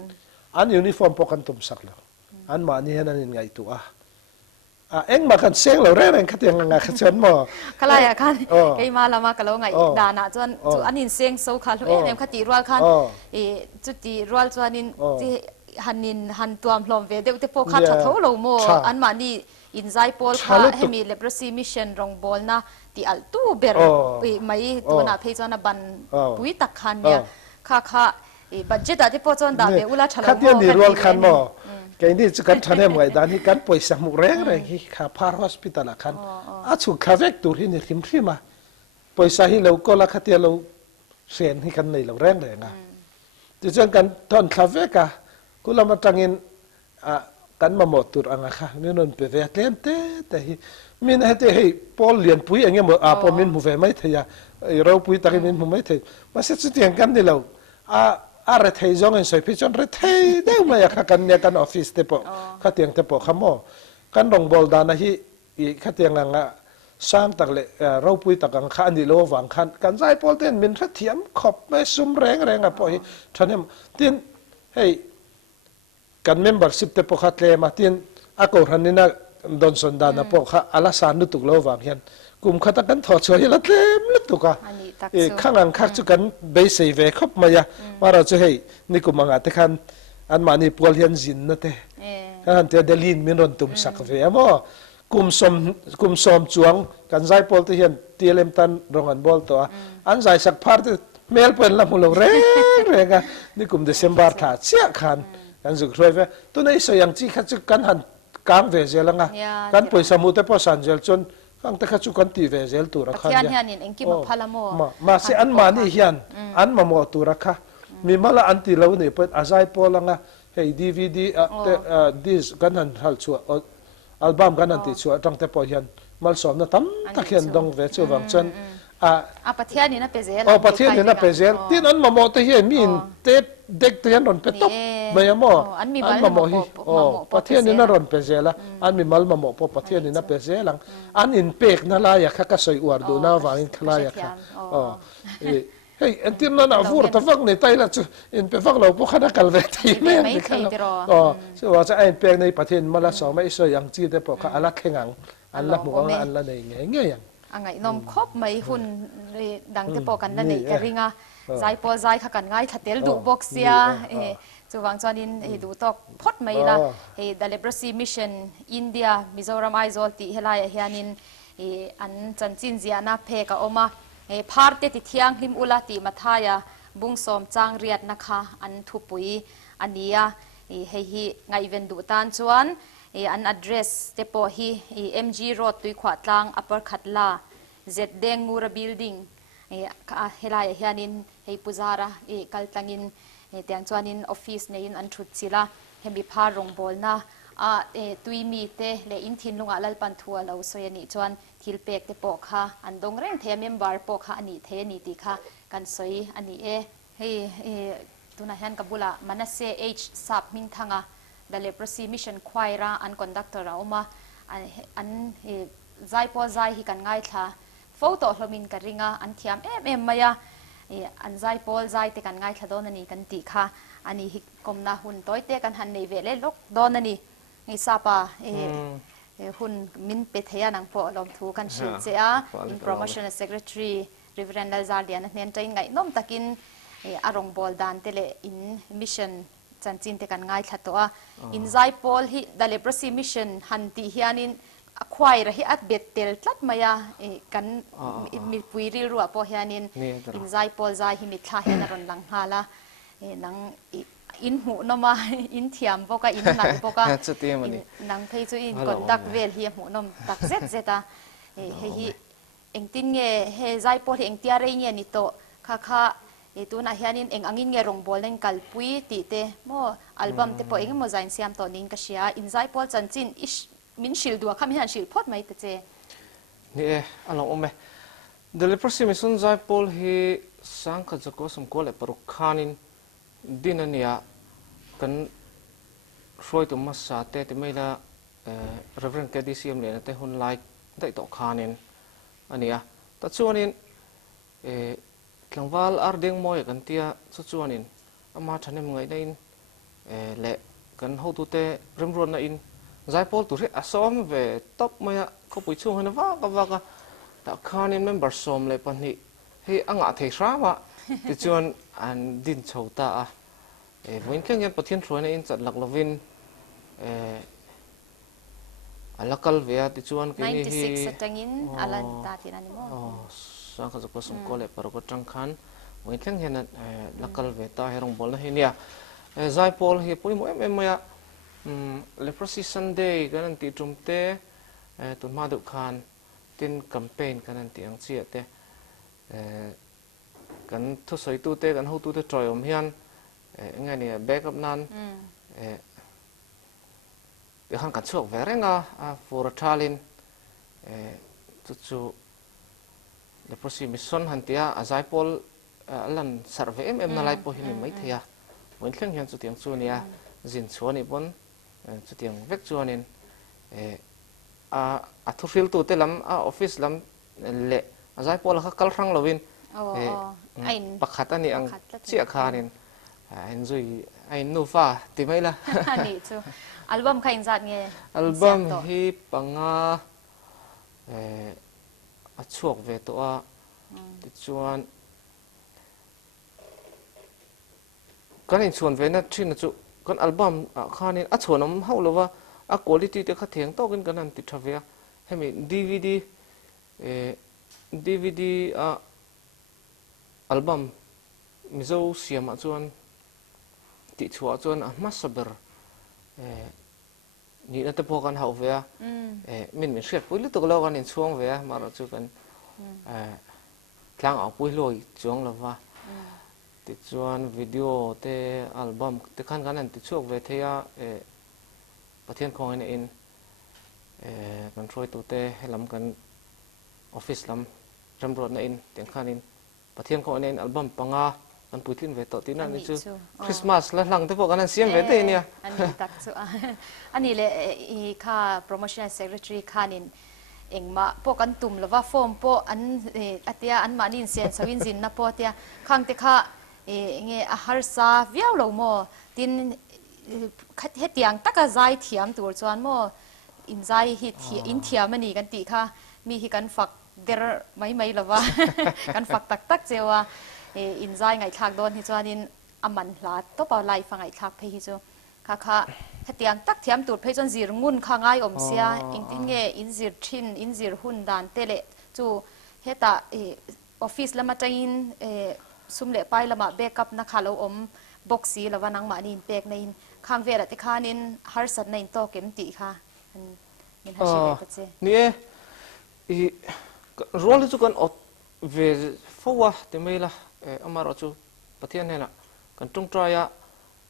งอันยูนิฟอร์มพอกันตุ่มสักแล้วอันมันนี่เฮียนั่นนี่ไงตัวเอ็งมากันเสียงเราเร่งขัดยังไงขัดเชิญหมอขลายอ่ะคันไอ้มาละมากันแล้วไงดานะจวนอันนี้เสียงโซ่คันเอ็มขัดตีรัวคันจุดตีรัวจวนนี้หันตัวพลอมเวเดี๋ยวพอขัดเท่าเราโมอันมันนี่อินไซโพลค่ะให้มีเลปรซีมิชชั่นรองบอลนะที่อัลตูเบอร์ไม่ตัวน่ะเพจน่ะบันปุยตักคันเนี่ยค่ะบัดเจ็ตที่พอจวนดาเบอุลาฉลองขัดยันดีรัวคันหมอแกนี่จะกันทันเอ็มไงดานี่กันป่วยสมุแรงที่ข้าพาร์ฮอสพิตาลคันชุกข้าเวกตัวที่นี่ทิมที่มาป่วยสาหิเราก็ละขัดยันเราเสียนให้กันในเราแรงเลยนะจะจังกันทอนข้าเวกกูเรามาจังอินกันมาหมดตัวอังค่ะนี่นนเป็นเวทเล่นแต่มินให้ให้พอเรียนปุยอย่างเงี้ยพอมินหูเวไม่เทียเราปุยตะกี้มินหูไม่เทียมาเสร็จสุดอย่างกันนี่เราอะไรเทียจงเงินใส่พิจารณาเทียเดี๋ยวมาอยากกันเนี่ยกันออฟฟิศเตปอขัดยังเตปอขโมกันรองบอลดานะฮีขัดยังงะสร้างตักเลยเราปุยตักอังค่ะอันนี้เราหวังขันกันใจพอเต้นมินรัดเทียมขอบไม่ซุ่มแรงอ่ะพอท่านเนี่ยตินให้กันเมมเบอร์สิบเตปขัดเลยมาที่อากูรันนี่นะโดนสนดานะพวกอาลาสานนุตุกโลวางเห็นกลุ่มขัดกันถอดเสื้อละเต็มลุตุกะข้างอังคักจุกันเบสเซเวคบมายาว่าเราจะให้นี่กลุ่มงานแต่คันอันมานี่ปวลเห็นจินนะเต้อันเตเดลินมินรอนตุมสักเวะมั้งกลุ่มสมจวงกันใจปวลที่เห็นตีเลมตันรองอันบอลตัวอันใจสักพาร์ทเมลเป็นละมุลเร่งนี่กลุ่มเดซเซมบาร์ท่าเชี่ยขันกันสุดท้ายว่าตัวนี้สยังจีขัดจุกันหันกลางเวเซลงะกันป่วยสมุทรพอสันเจลจนข้างแต่ขัดจุกันตีเวเซลตัวรักขันมาเสียอันมานี่เฮียนอันมาหมอตัวรักค่ะมีมาละอันตีเราเนี่ยเป็นอาศัยพอละงะเฮ้ยดีวีดีดิสกันหันฮัลชัวอัลบั้มกันหันติชัวตั้งแต่พอเฮียนมาสอนนะตั้มตะเคียนดงเวชวังจนประเทศนี้น่ะเป็นเซลประเทศนี้น่ะเป็นเซลที่นั้นมาหมอตัวเฮียมีนเด็กตัวเฮียนรอนเป็นตบไม่ยามอันมาหมอฮีประเทศนี้น่ะรอนเป็นเซลอันมีมัลมาหมอพอประเทศนี้น่ะเป็นเซลังอันอินเปกนั่นลายค่ะก็สวยอวดดูน่าว่าอินคลายค่ะเฮ้ hey anh tin là vua ta văng này tay là chú in pe văng lâu bốc khát cả về thì mấy cái soว่าจะไอ้เปียงในประเทศมาละสองไม่ใช่ยังจีแต่ปกอันละแข่งอันละหมู่อันละในไงยังไงนมครบไม่หุ่นดังแต่ปกันละในกระริงอ่ะใจพอใจขักันง่ายขัดเตลดูบ็อกเซียจูวังจวนินดูตอกพดไม่ละดัลเลบรซีมิชชั่นอินเดียมิโซรัมไอโซลติเฮลายเฮียนินอันจันจินเซียนาเพกออกมาพาร์ตติเทียงลิมอุลาติมาทายาบุ้งสมจางเรียดนะคะอันทุปุยอันนี้เฮฮีไงเวนดูตันชวนอัน address เตปอฮี MG Road ตุยขวาตลาง upper ขัดลา Z เดงงูระ building เฮลายเฮียนินเฮปุจาระกัลตังินเตียงชวนิน office ในอันทุดศิลาเฮมิพารงบอลนะตุยมีเตเลอินทินลุงอาลัลปันทัวเราสวยนิจวนทิลเปกเตปอกค่ะอันดงเร่งเทเมมบาร์ปอกค่ะอันนี้เทนิติค่ะกันสวยอันนี้เฮตุนาฮันกับบุลามันเซHสับมินทังะดัลเลปรซีมิชชั่นควายระอันคอนดักเตอร์เรามาอันใจพอใจฮิกันง่ายค่ะโฟโต้เรามินกันริงะอันเทียมมายาอันใจพอใจเตกันง่ายค่ะโดนนี่กันติค่ะอันนี้กมนาหุ่นต้อยเตกันหันในเวเลลกโดนนี่ไงซาปาหุ่นมินเปทยานังพอลมทูกันชิเซียin promotional secretary Rev Lalzarliana เนี่ยใจไงน้อมตะกินอารมณ์บอลดานเตเล in mission จันจินเตกันง่ายขัดตัว in ใจพอลฮิดัลเลปรซี mission หันตีเฮียนินควายระฮิอัดเบ็ดเตลตัดมายากันมีปุยริรัวพอเฮียนิน in ใจพอลใจฮิมิทาเฮนรอนหลังฮาละนังอินหูนมาอินเทียมพวกอินหนังพวกนังเพย์จูอินกอนดักเวลเฮียหูนมตักเซตเซตาเฮฮีเอ็งตินเงเฮใจพอเอ็งเตียเรียนิโตค่ะตัวน่ะเฮียนินเอ็งอังอินเงรงบอลเล่นกัลปุยตีเตโมอัลบั้มเตพอเอ็งโมใจเสียมตัวนี้ก็เชียอินใจพอจันจินอิชมินชิลดัวข้ามิฮันชิลพอดไหมเตเจนี่อันนั้นอมเดลิปรสิมิสุนใจพอลเฮสังกัดจะก็สมควรเลยปรุขานินดินนี่กันช่วยตัวมาสาเตติไม่ละreverend แกดิเซียมเลยนะแต่หุ่นไลค์ได้ต่อขานินอันนี้แต่ส่วนนี้หลังว่าอาร์เดงมอยกันเตียส่วนนี้มาทันยังไงได้อินเละกันเขาตัวเตเริ่มร้อนนะอินใจพอตัวที่ซ้อมเวทบมาเขาไปช่วงนั้นว่าก็แต่ขานินมันบาร์ซ้อมเลยปันนี้ให้อ่างอาเทศราบะที่ชวนอันดินโชตาวันแค่ยังประเทศช่วยในอินจัดหลักลวินอัลลักลเวียที่ชวนกันนี่96จังอินอัลลันตาที่นั่นนี่มั้งสังกัดก็สมควรเลยปรากฏจังคันวันแค่ยังลักลเวียตาให้รองบอลนะเฮียเนี่ยใจพอลเฮียปุ่ยมั่วมั่วเลปรซีซันเดย์กันนั่นติดจุ่มเตะตุนมาดุคันตินแคมเปญกันนั่นติอังเสียเตะกันทุกสายตู้เตะกันหูตู้เตะจอยอมเฮียนไงเนี่ยแบกกับนั้นเดี๋ยวขันกันช่วงเวรงฟูร์ทาลินจู่ๆเลปซีมิสซอนหันเตียอาใจพอลลันสารเวมนั่นไล่พอหินไม่เทียวันเครื่องเห็นจุดยังส่วนเนี่ยจินส่วนนี้บนจุดยังเวกส่วนนี้ทุกฟิลตู้เตะลำออฟฟิศลำเละอาใจพอลเขาคัลรังลวินปักขัดอันนี้อังเสียคานินอันจุยอันนูฟ้าติไม่ละนี่จูอัลบั้มใครจัดเงี้ยอัลบั้มฮีปังช่วงเวตัวติดชวนกันในชวนเวนัดที่นั่นจูกันอัลบั้มคานินชวนน้ำเฮาหรือว่าคุณภาพที่เขาเถียงโต้กันนั่นติดทวีให้มีDVD อัลบั้มมิโซเสียมาชวนติดชัวชวนมาสเบอร์นี่นั่นแต่พอกันหาเวียมินเสียปุ๋ยลุตัวเรากันในช่วงเวียมาเราจูกันครั้งเอาปุ๋ยลอยช่วงเราว่าติดชวนวิดีโอเตอัลบั้มติดขันกันนั่นติดช่วงเวียเทียประเทศของเองกันช่วยตัวเตให้ลำกันออฟฟิศลำรำรวจเองเตียงขันเองประเทศของเองอัลบั้มปังกันปุยทิ้งเวทต่อที่นั่นนี่ชื่อคริสต์มาสและหลังที่พวกกันนั่นเสียงเวทเนี่ยอันนี้ตักอันนี้เลยข้า promotional secretary ข้านิน engma po kan tum lova form po an atia an manin sen sawin zin na po tia khang te kha nge a harsa viau lo mo tin khat hetiang taka zai thiam tur chuan mo in zai hi in thiam ani kan ti kha mi hi kan fak der mai lova kan fak tak chewa in zai ngai thak don hi chuan in aman hla to pa lai fa ngai thak phe hi chu kha hetiang tak thiam tur phei chon zir ngun khangai om sia in nge in zir thin in zir hun dan tele chu heta office lama tain sumle pai lama backup na khalo om boxi lawa nang ma nin pek nei khang vera ti khanin har sat nei to kem ti kha min ha shi ta che ni e role chu kan ot ve fowa te mela amaro chu pathian hena kan tung traya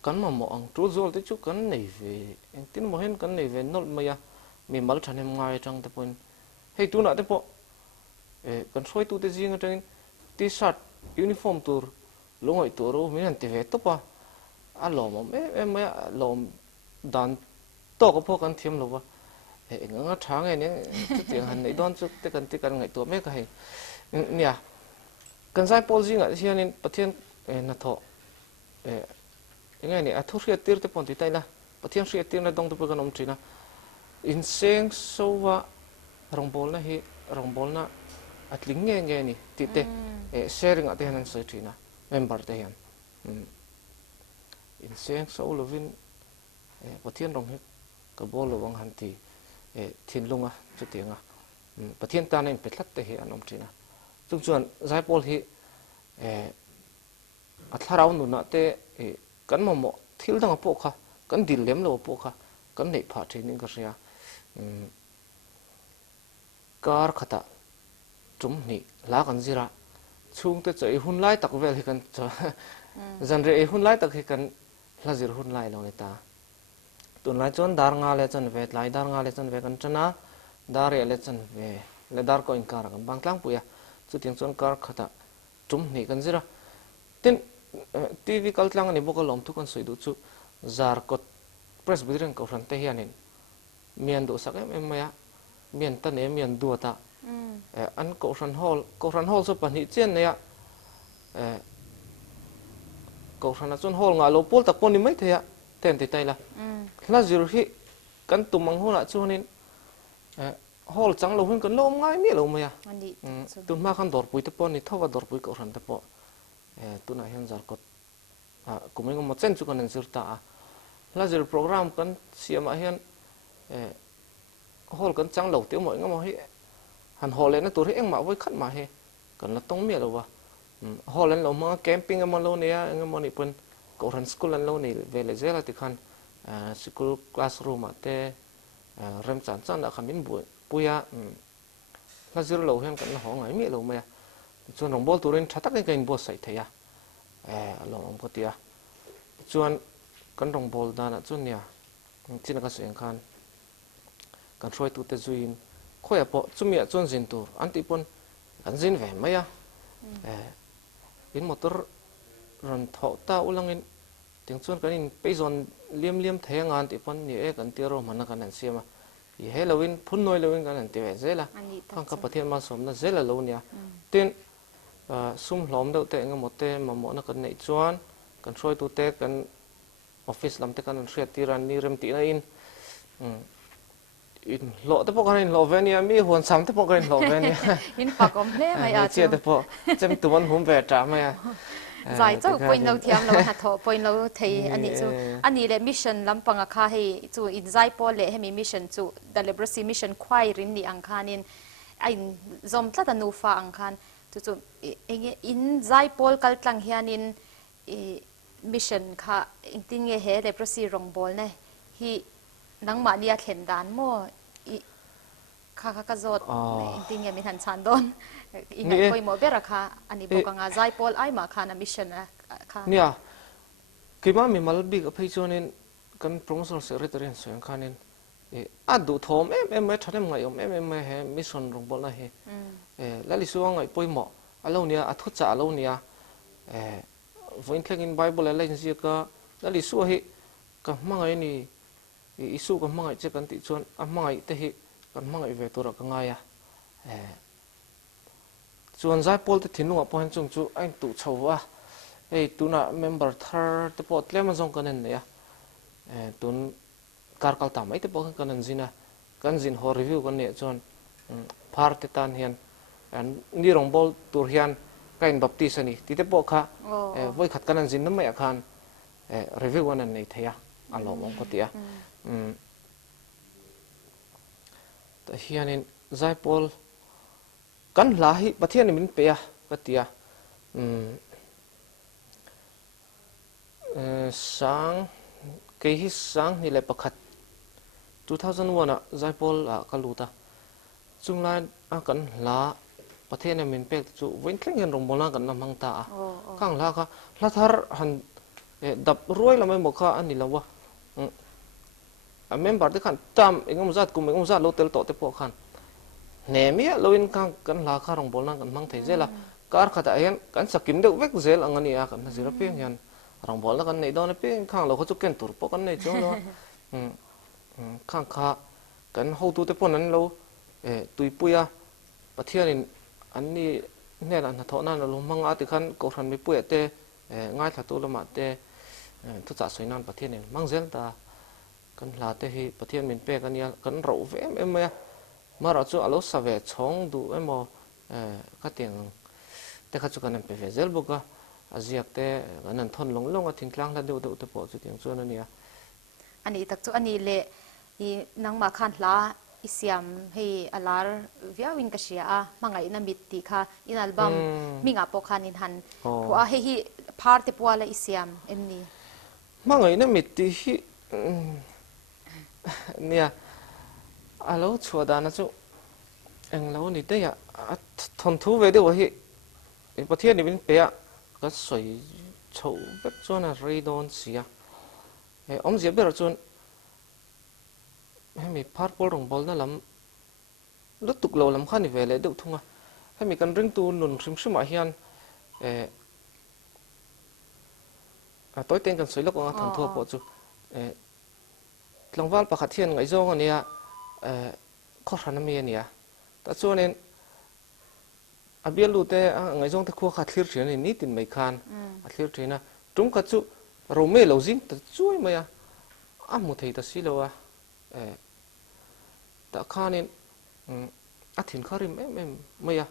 kan mo ang tu zol te chu kan nei ve eng tin mo hen kan nei ve nol maya mi mal thanem ngai tang te pon hei tu na te po kan soi tu te jing atang t-shirt uniform tur longoi turu min te ve to pa alom em lom dan to ko po kan thiam lo wa nga thang ne tiang han nei don chu te kan ngai to me ka hei nia kan sai pol jing a hianin pathian na tho ngai ni a thu ria tir te pon ti tai la pathian ria tir na dong tu kan om trina in seng so wa rongbol na atling nge ni ti te sharing at hanan sa trina member te hian in seng so lovin pathian rong he ka bol lo wang han ti thin lunga chu tianga pathian ta nen petlat te he anom trina chung chuan zai pol hi atharau nu na te kan mo thil dang po kha kan dil lem lo po kha kan nei pha thinin ka ria kar khata tum ni la kan zira chung te chei hun lai tak vel hi kan zan re hun lai tak hi kan lazir hun lai lo ne ta tun lai chon dar nga le chan ve lai dar nga le chan ve kan chana dar re le chan ve le dar ko in kar kan bang tlang puya chu ting chon kar khata tum ni kan zira tin tv kal tlang ani bokalom thu kan soi du chu zar ko presbyterian ko ran te hianin mian do sak em maya mian ta ne mian du ta an ko ran hall so pani chen ne ya ko ran chon hall nga lo pol tak pon ni mai the ya ten ti tai la la zir hi kan tumang hola chunin hall chang lo hun kan lom ngai mi lo maya ani tun ma khan dor pui te pon ni thowa dor pui ko ran te po tuna hian zar ko kumeng mo chen chu kan an zir ta la zir program kan siam a hian hall kan chang lo te mo ngam hi han hall na tur hi engma voi khat ma he kan la tong mi lo wa hall an lo ma camping am lo ne ya ngam ni pon ko ran school an lo ni ve le zela ti khan school classroom ate rem chan da khamin bu puya la zir lo hian kan ho ngai mi lo ma chuan rong bol turin thatak ni kain bo sai theya lo om ko tia chuan kan rong bol dana chun ya chin ka seng khan kan roi tu te zuin khoya po chumia chon zin tur anti pon kan zin ve maya in motor ran tho ta ulangin ting chuan kan in peizon liam theng an ti pon ni kan tiro mana kan an siama i helowin phun noi lowin kan an ti ve zela khang ka pathian ma som na zela lo nia tin sum hlom do te nga mote mamo na kan nei chuan kan roi tu te kan office lam te kan riat tiran ni rem ti na in lo te po kan in lo venia mi hon sam te po kan in lo venia in pa kom hle mai a che te po chem tu bon hum ve ta mai zai chau point lo thiam lo ha tho point lo thei ani chu ani le mission lampanga kha hei chu in zai pol le hemi mission chu the leprosy mission khwai rin ni ang khanin ain zom tla ta nu fa ang khan chu in zai pol kal tlang hianin mission kha ingtin nge he leprosy rong bol ne hi nang ma nia thlen dan mo kha ka zot ingtin nge mi han chan don ingai koi mo bera kha ani bokanga zai pol ai ma kha na mission kha nia kima mi mal bi ka phei chonin kan promotional secretary an soyang khanin adu thom em thanem ngai om em he mission rong bol na he lali suang ngai poimo alo nia athu cha alo nia voin thlengin bible la in sia ka lali su hi ka mangai ni isu ka mangai che kan ti chon a mangai te hi kan mangai ve tura ka nga ya chuan zai pol te thin lunga poin chung chu ain tu chowa ei tuna member thar te po tlema zong kanen ne ya tun karkal tam ai te po kanen zina kan zin ho review kan ne chuan phar te tan hian an ni rong bol tur hian kain baptist ani ti te po kha voi khat kanan zin namai khan review an nei theya alo mong ko tia ta hianin zai pol kan lahi pathian min pe ya katia sang ke hi sang ni le pakhat 2001 a zai pol a kaluta chunglan a kan la pathian min pe chu win thleng hen rong bola kan namang ta a kang la kha la thar han dap ruai lamai mo kha ani lawa a member de khan tam engom zat kum engom zat lotel to te po khan nemia loin kang kan la kha rong bolna kan mang thei zela kar khata ayan kan sakim de vek zel angani a kan zira peng yan rong bolna kan nei don pe khang lo kho chu ken tur po kan nei chong lo khang kha kan ho tu te pon an lo tui puya pathianin anni ne la na thona na lo manga ti khan ko ran mi puya te ngai tha tu lama te tu cha soinan pathianin mang zel ta kan la te hi pathian min pe kan ya kan ro ve em ya mà rồi chú alo sa về chong du em mò cái tiếng te khát chú cái này phải về zel boka aziak te anh thon long long at thingklang la du du te po chú tiếng chú anh nia ani tak chu ani le I nang ma khan la isiam hei alar viawin ka sia a mangai na mit ti kha in album minga po khan in han po a hi part te po la isiam emni mangai na mit ti hi nia alo chua da na chu eng lo ni te ya thon thu ve de wa hi pathian ni bin pe a ka soi chou bek chuan a rei don sia om zia ber chuan hemi purple rong bol na lam lutuk lo lam khani vele de thunga hemi kan ring tu nun hrim hrim a hian a toy ten kan soilok anga thang thua po chu tlangwal pakhat hian ngai zawng ania kho hrana mi ania ta chuanin a bialu te ngai zawng te khu kha thlir thian ni tin mai khan a thlir thina tum ka chu ro me lo jing ta chui maya a mu thei ta si lo a ta khanin a thin kharim em maya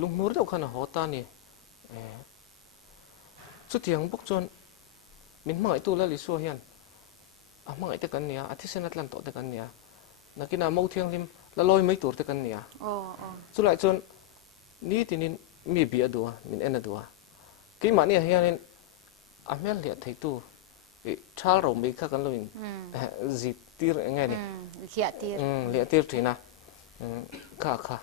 lunghmur deuh khana hota ni chu tiang bok chon min mangai tu la li so hian a mangai te kan nia a thisen atlan to te kan nia nakina mo thiang lim la loi mai tur te kan nia chu lai chon ni tinin mi bi adua min en adua ki ma ni hianin a mel lia thei tu thal ro mi kha kan loin zip tir ngai ni lia tir thina kha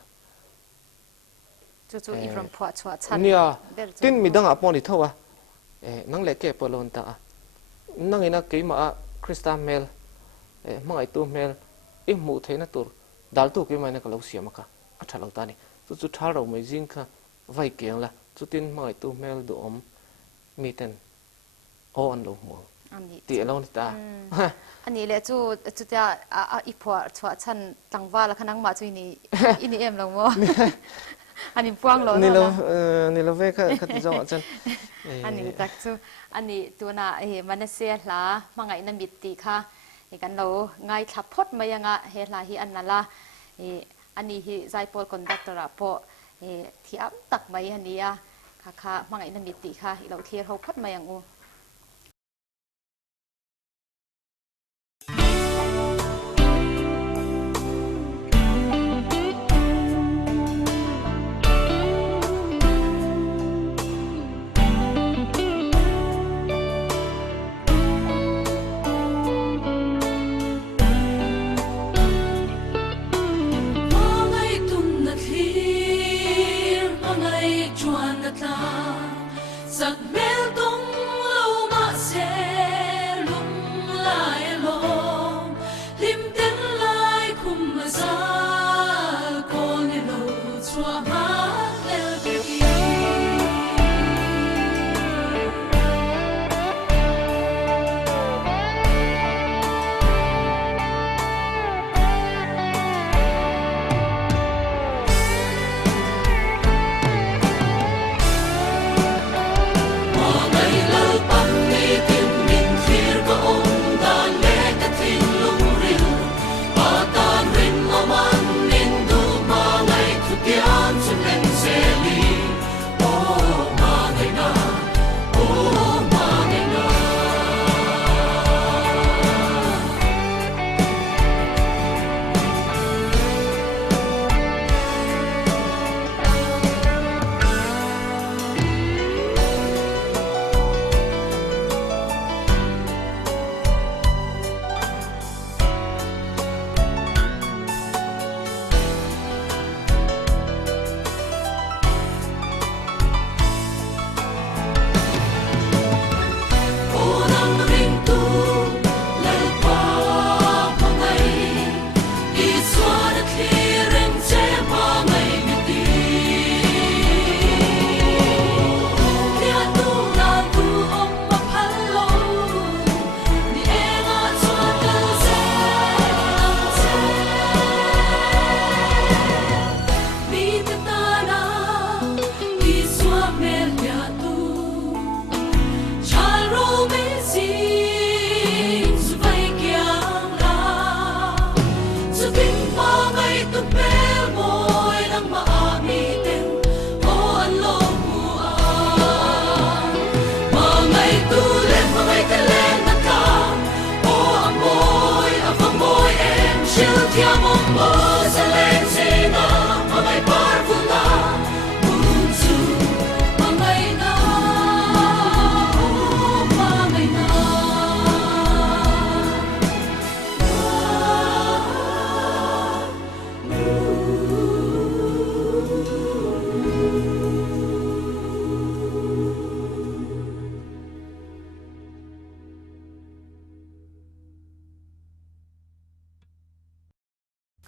chu I from phwa chwa chan nia tin mi dang a pon ni thowa nang le ke polon ta nang ina ke ma Krista mel mangai tu mel I hmuh theina tur dal tu ke mai na ka lo siam ka a thalo ta ni chu thal ro mai jing kha vai keng la chu tin mangai tu mel du om mi ten o an lo mo ti lo ni ta ani le chu ta I phwa chwa chan tlangwa la khanang ma chu ini em lo mo ani puang lo ni lo ve ka ti zawng chan ani tak chu ani tuna manase hla mangai na mit ti kha kan lo ngai thaphot mayanga he hla hi annala ani hi zaipol conductor a po thiam tak mai ania kha mangai na mit ti kha I lo thlir ho phot mayang u Sak mel tong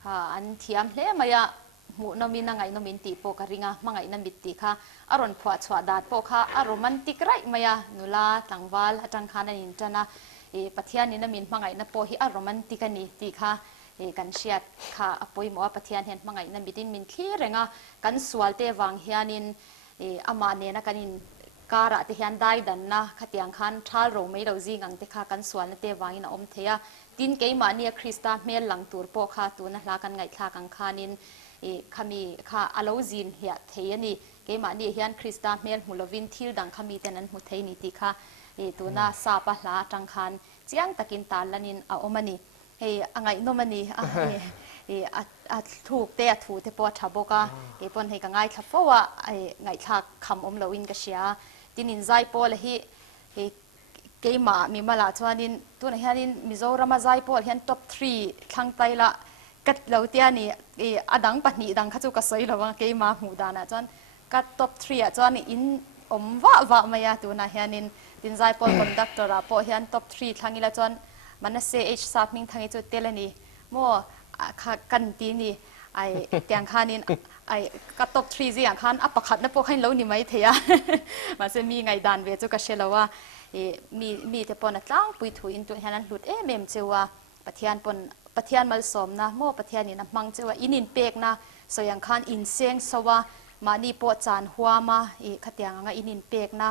ค่ะอันเทียมเล่มายาหมูนมินนังไงนมินตีโปกริงะมังไงนมิตีค่ะอารมณ์ผัวชวดาดโปค่ะอารมณ์มันติกไรมายานุลาตังวาลจังคานันินจนะปะเทียนนินมินมังไงนโปฮิอารมณ์มันติกันนี่ตีค่ะกันเชียดค่ะอปอยมัวปะเทียนเห็นมังไงนมิดินมินขี้เรงะกันสวลเตวังเฮียนินอามาเนนะกันินการะเทียนได้ดันนะขัดยังคันท้าโรไม่เราจีงังเตค่ะกันสวลเตวังอินอมเทียดินเกยมาเนียคริสตาเมลหลังตัวโปค่ะตัวนะลากันไงทากังคานินขมีค่ะอโลจินเฮียเทียนี่เกยมาเนียเฮียนคริสตาเมลมุลวินทิลดังขมีแต่นั้นมุเทนิติค่ะตัวน่าซาปะลาจังคันเจียงตะกินตาลนินอาอมันีไงโนมันีถูกเตะถูกเตปอทับกะปนให้กังไงทับเพราะว่าไงทักคำเราวินกเชียดินินใจปอลฮีเกยมามีมาลาชวนินตัวนี้นินมิโซรามาใจปอลเห็นท็อป3ทั้งไตละกัดเหล่าเตียนี่อดังปนีดังข้าจุกสอยระวังเกยมาหูดานะจวนกัดท็อป3จวนอินอมว่ามาyaตัวนี้นินดินใจปอลคอนดักเตอร์ปอลเห็นท็อป3ทั้งนี้ละจวนมันเซเอชสับมิงทั้งนี้จุดเตลนี่โมกันตีนี่เตียงคานินกระตบทรีจีอย่างคันอัปขัดนะพวกให้เรานี่ไม่เทียมันจะมีไงดันเวจุกเชลว่ามีแต่ปนตั้งปุยถุยอินตัวเฮนันหลุดเมมเจว่าปะเทียนปนปะเทียนมาสมนะโมปะเทียนนี่นะมังเจว่าอินินเปกนะสอย่างคันอินเซียงสว่ามานี่ปวดจานหัวมาขัดยังไงอินินเปกนะ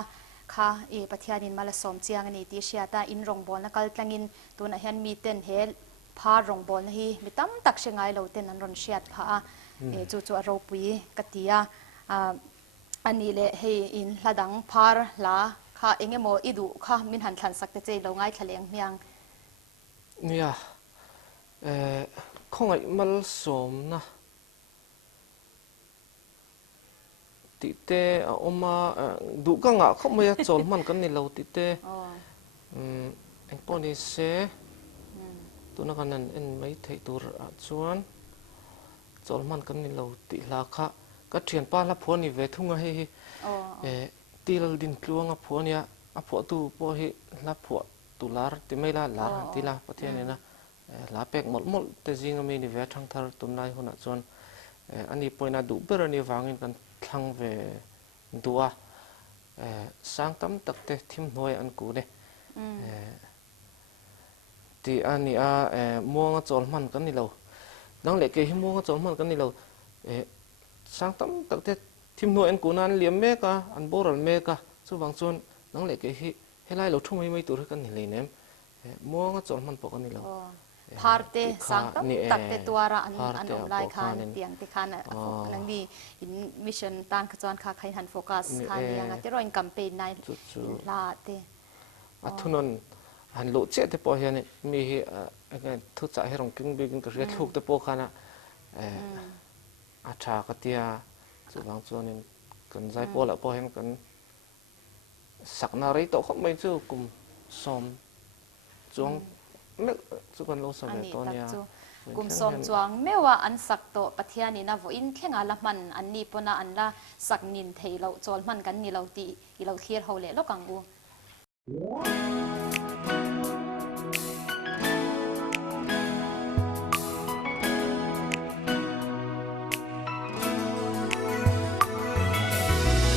ค่ะปะเทียนินมาละสมเจียงนี่ที่เชียตาอินรงบอลนะกัลตังอินตัวนั้นเห็นมีเต้นเฮลพารงบอลฮีมีตั้มตักเชียงไงเราเต้นนั้นรอนเชียดค่ะจู่ๆเราปุยกติยาอันนี้เลยให้อินละดังพาร์ละค่ะเองโมอิดูค่ะมินหันทันสักแต่เจเราง่ายทะเลงเมียงเนี่ยคงไอ้มาละสมนะติเตอมาดูกังอ่ะเขาไม่จอลมันกันนี่เราติเตเอ็งปอนี่เสตัวนักนั้นเอ็นไม่ไทยตัวชวนจอลมันกันนี่เราติลาค่ะก็เทียนป้าละพวนี่เวทุ่งให้ตีเราดินกลวงอ่ะพวเนี่ยอ่ะพวตัวพวให้ละพวตุลาร์ติไม่ละลาตีละประเทศนี้นะลาเป็กหมดแต่จริงก็มีนี่เวทางทารตุนไล่คนอ่ะชวนอันนี้ปอยน่าดูเบอร์นี่วางกันทั้งเวดัวสร้างตั้มตักเตทิมหน่วยอันกูเนี่ยที่อันนี้มัวงจอลมันกันนี่เราดังเล็กเกี่ยมัวงจอลมันกันนี่เราสร้างตั้มตักเตทิมหน่วยอันกูนั้นเลี้ยมเมกะอันโบราณเมกะส่วนบางส่วนดังเล็กเกี่ยให้ไล่เราทุ่มไม่ตัวกันนี่เลยเนี่ยมัวงจอลมันปกกันนี่เราพาร์เตสังตักเตตัวระอันอมไลคานเตียงที่คานนังดีอินมิชชั่นตั้งขจรคาใครหันโฟกัสคานยังที่รอยกัมเปญในลาเตทุนนหันโลเจตพอเห็นมีทุกสายให้รองกึ่งบิงกระเรียกลูกตะโปคานะอาชากเตียส่วนบางส่วนนี่กันใจพอละพอเห็นกันสักนารีโตเขาไม่เจอกลุ่มสมจงไม่สุกันลงสมัยตอนนี้กลุ่มสมจวงไม่ว่าอันสักโตปะเทียนี่นะว่าอินแค่งานละมันอันนี้ปนะอันละสักนินเทเราจอลมันกันนี่เราตีเราเคลียร์เขาเลยแล้วกังวล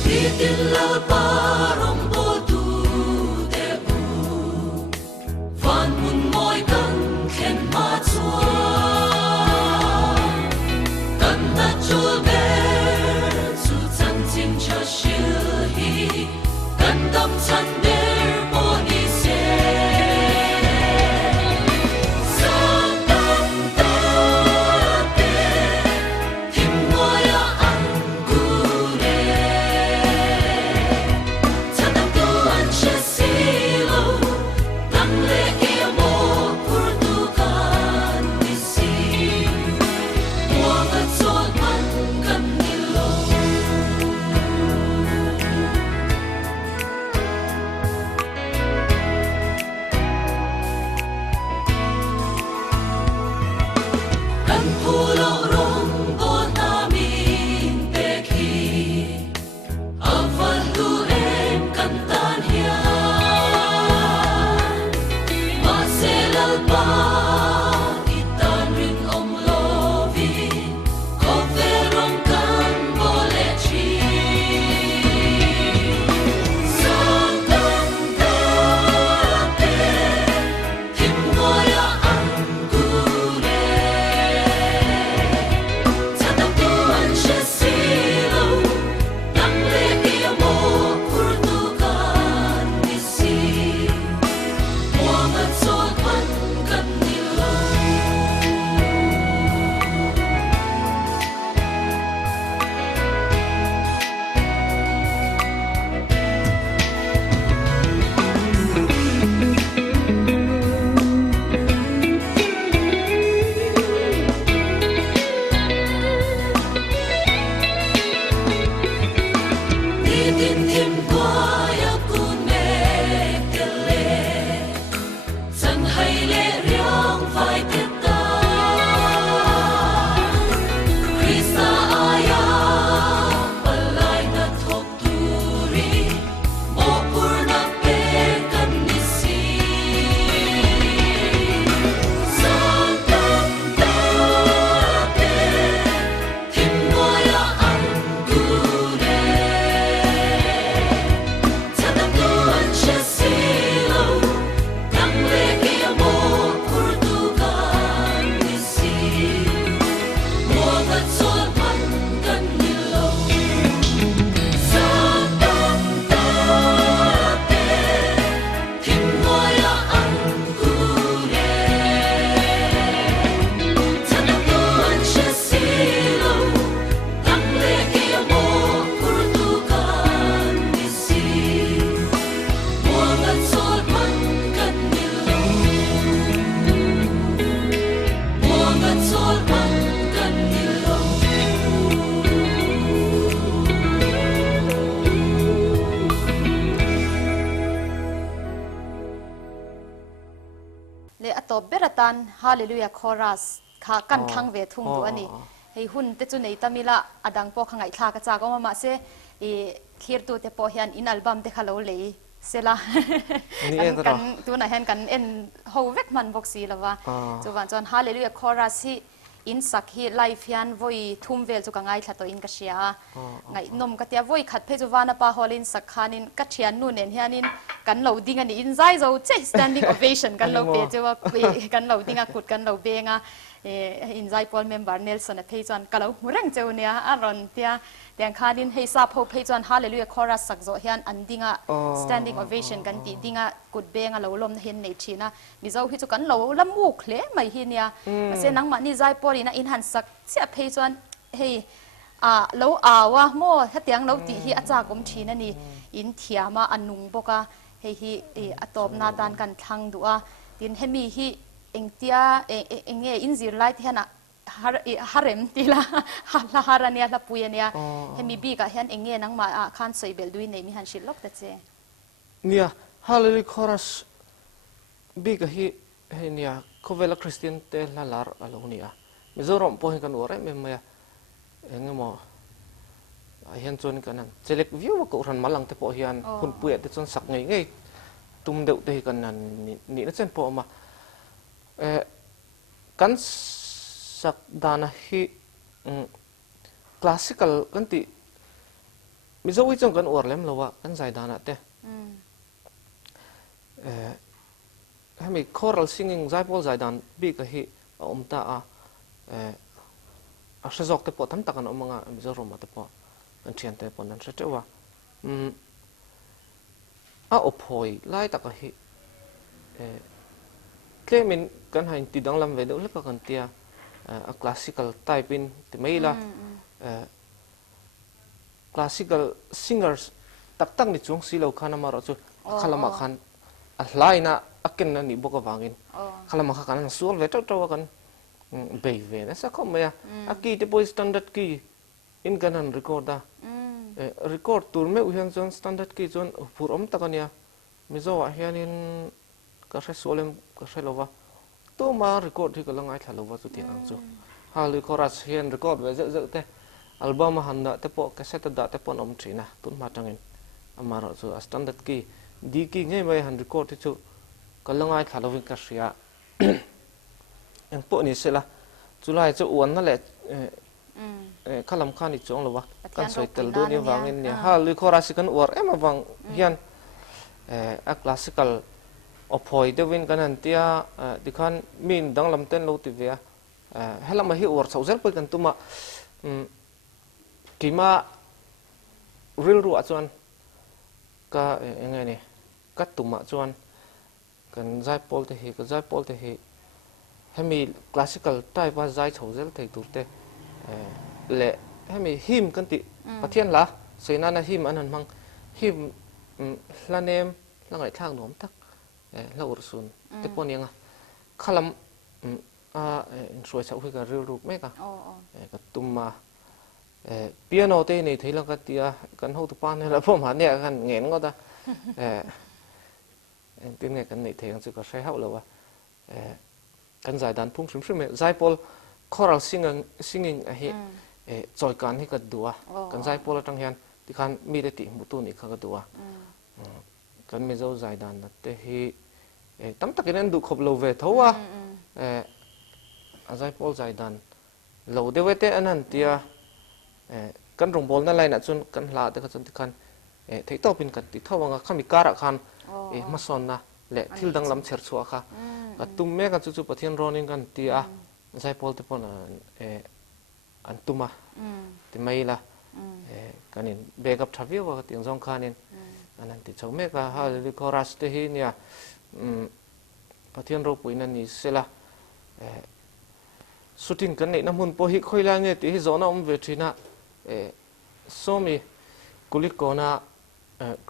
Itulah parong bodu debu, van mun moi kan ken ma chuan, kan na chul ber chu chan chin cha shil hi, kan dam chan ber bo ni se, sang dam ta te, kim ngoya an gu re. hai tiết ta Krista aya palai na thok turi mo purna pe kan nisi sang tam ta pe kim noya an tu re chadam tu an chasilo tam le ke mo pur tu kan nisi mo ga chol man kan nilo sang tam ta pe kim noya an tu re chadam tu an chasilo tam le ke mo pur tu kan nisi mo ga chol man kan nilo mo ga chol man kan nilo le atop beratan hallelujah chorus kha kan thang ve thung tu ani hei hun te chu nei tamila adang po khangai thla ka cha ko ma se e thir tu te po hian in album te khalo le sela Ni kan en kan tu na hen kan en ho vek man box si lawa chu wan chon hallelujah chorus hi in sak hi live hian voi thum vel chu ka ngai thla to in ka sia ngai nom ka tia voi khat phe chu wana pa holin sak khanin ka thian nu nen hianin kan lo ding ani in zai zo che standing ovation kan lo pe chu kan lo dinga kut kan lo benga in zai pol member Nelson a phe chuan ka lo murang cheu nia aron tia tiang khanin hei sa pho phe chuan hallelujah chorus sak zo hian an dinga standing ovation kan ti dinga kut benga lo lom hen nei thina mi zo hi chu kan lo lamu khle mai hi nia ase nang ma ni zai porina in han sak sia phe chuan hei lo awa mo hatiang lo ti hi acha kom thina ni in thiama anung boka hei hi atop na dan kan thang duwa tin hemi hi engtia enge inzir lai thena harem tila la harania la puyania hemi bi ka hian enge nang ma khan sei bel dui nei mi han shil lok ta che nia hallelujah chorus big hi he nia kovela christian te lalar alonia mizoram po hin kan ore me maya engemo hian chon kanan select view ko ran malang te po hian hun puya te chon sak ngei ngei tum deuh te kan nan ni na chen po ma kan sak dana hi classical kan ti mizowi chong kan orlem lowa kan zai dana te hemi choral singing zai pol zai dan bi ka hi omta a shazok te po tam takan omanga mizorom te po an thian te po nan chewa a ophoi lai taka hi klemin kan hain ti danglam ve deuh lepa kan tia a classical type in te maila classical singers tak tak ni chung silo khana maro chu khalama khan a hlaina aken na ni boka wangin khalama kha kan sual ve taw kan bei ve na sa khom ya aki te boy standard ki in kanan recorda record tur me uhian chon standard ki chon phur om takania mizowa hianin ka hre solem ka hrelowa to ma record hi ka langai thalowa chu ti ang chu hali chorus hian record ve ze te album handa te po cassette da te pon om thina tun ma tangin amaro chu standard ki di ki ngai mai han record ti chu ka langai thalowin ka ria en po ni sela chulai chu uan na le khalam khani chong lowa kan soi tel do ni wangin ni hali chorus kan war em awang hian a classical ophoi dewin kanan tia dikhan min danglam ten lo ti ve helam hi or chauzel poi kan tuma kima ril ru chuan ka engai ni ka tuma chuan kan zai pol te hi hemi classical type wa zai chauzel thei tur te le hemi him kan ti pathian la seina na him anan mang him hlanem langai thang nom tak la ursun te ponianga khalam roi chau hi ka ril ru me ka ka tumma piano te nei theilang ka tia kan ho tu pan la phom ha ne kan ngen ngoda tin nge kan nei theiang chu ka sai hau lawa กันใจดันพุ่งชิมใจพอลข้อเราsingingเฮจอยการให้กันดัวกันใจพอลตั้งเห็นที่คันมีได้ติมุตุนี่เขาก็ดัวกันไม่เจ้าใจดันแต่เฮตั้มตะกี้นั้นดูขบโลเวทัวใจพอลใจดันโลเดเวเตอันนั้นเตียกันรองบอลนั่นไรนะจนกันลาแต่ก็จนที่คันที่ต่อเป็นกันที่เท่าว่าข้ามีการะคันมาสอนนะแหละที่ดังลำเชิดชัวค่ะตุ้มแม่กันจู่ๆประเทศรอนิงกันเตียใจพอลที่ปนอันตุ้มที่ไม่ละกันนี่เบกับทวีว่าที่ยังขานินอันนั้นที่ชาวเมกะฮาลิคอรัสที่ฮีเนี่ยประเทศรอปุยนั่นนี่เสละสุดที่กันนี่น้ำมันพอฮิคุยแล้วเนี่ยที่ฮิโซน่าเวทีน่ะส้มีกุลิโกน่ะ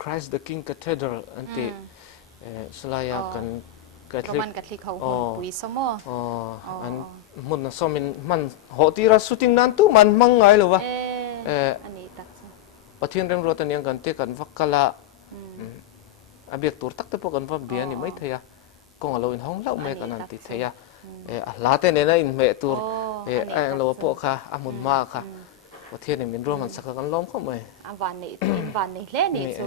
Christ the King Cathedral อันที่สลายกันกัทลิกเขาปุยสมออันมันน่ะส้มินมันหอที่รัสุดที่นั้นตู้มันมั่งไงหรือวะอันนี้ตัดประเทศเรื่องรถตันยังกันเตกันวักกะละอาเบียกตัวตักแต่พวกกันว่าเบียนี่ไม่เทียกองเราอินห้องเล่าไม่กันนั่นติเทียลาเต้เนี่ยนะอินเมตัวเราพวกค่ะอามุนมากค่ะประเทศนี้มันรวมมันสักกันล้อมเข้ามาวันนี้เล่นี่จู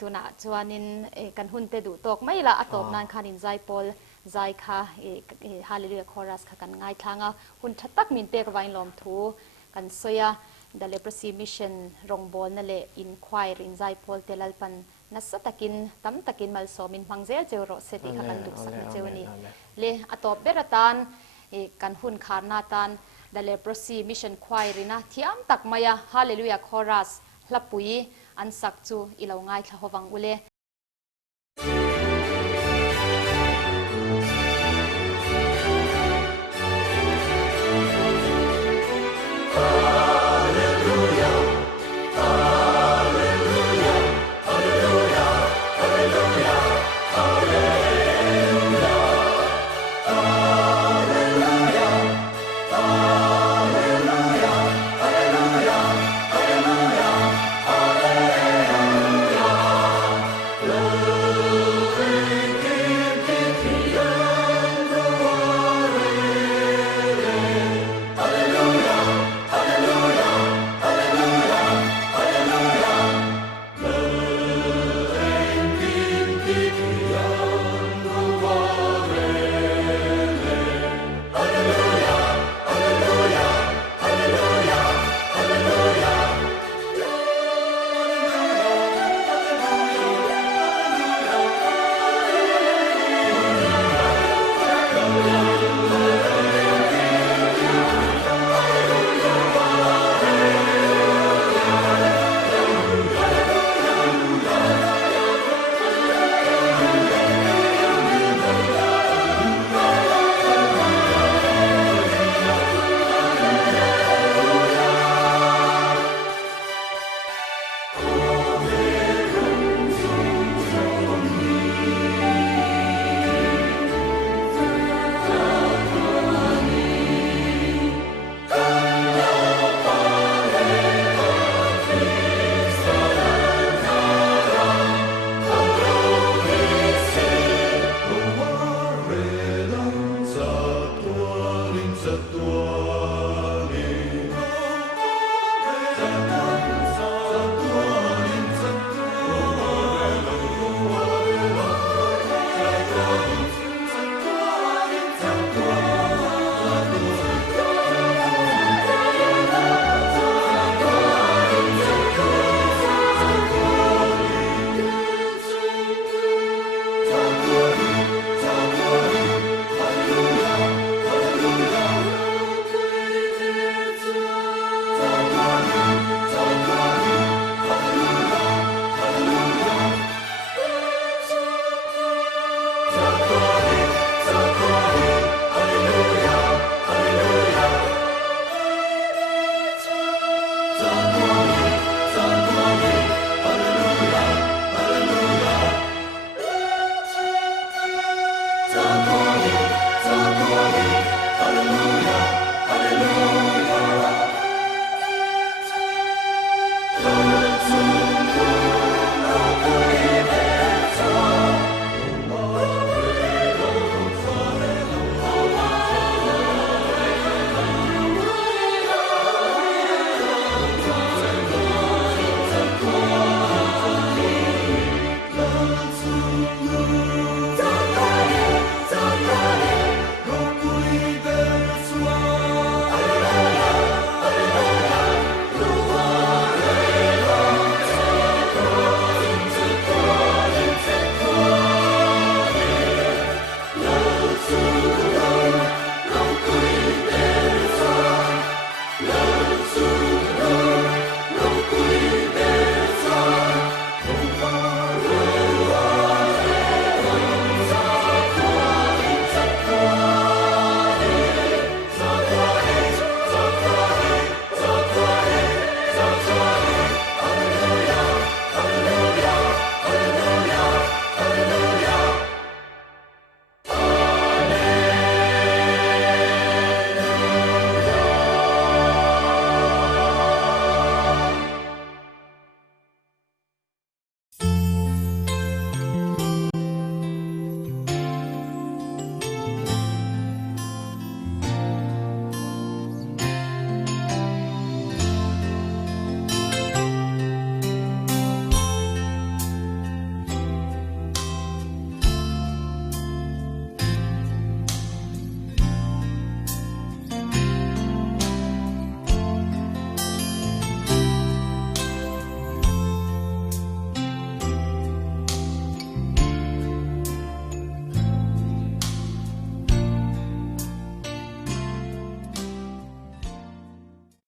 ตัวน่ะจวนนินกันหุ่นเตดูตกไม่ละตบนานคานินใจปอลใจค่ะฮาเลลูยาคอรัสค่ะกันง่ายทางหุ่นชัดตักมินเตกไว้ล้อมทูกันสวยThe Leprosy Mission รองบอลนั่นแหละ Inquire อินใจพอลเตลัลปันนัสตะกินตั้มตะกินมัลโซมินพังเซลเจอโรเซติกันดุสักเจวนี่เลอตบเบรตันกันหุ่นคาร์นาตัน The Leprosy Mission Choir นะที่อันตักมายา Hallelujah Chorus ลับปุยอันสักจูอิลาวง่ายทะหวังอุเล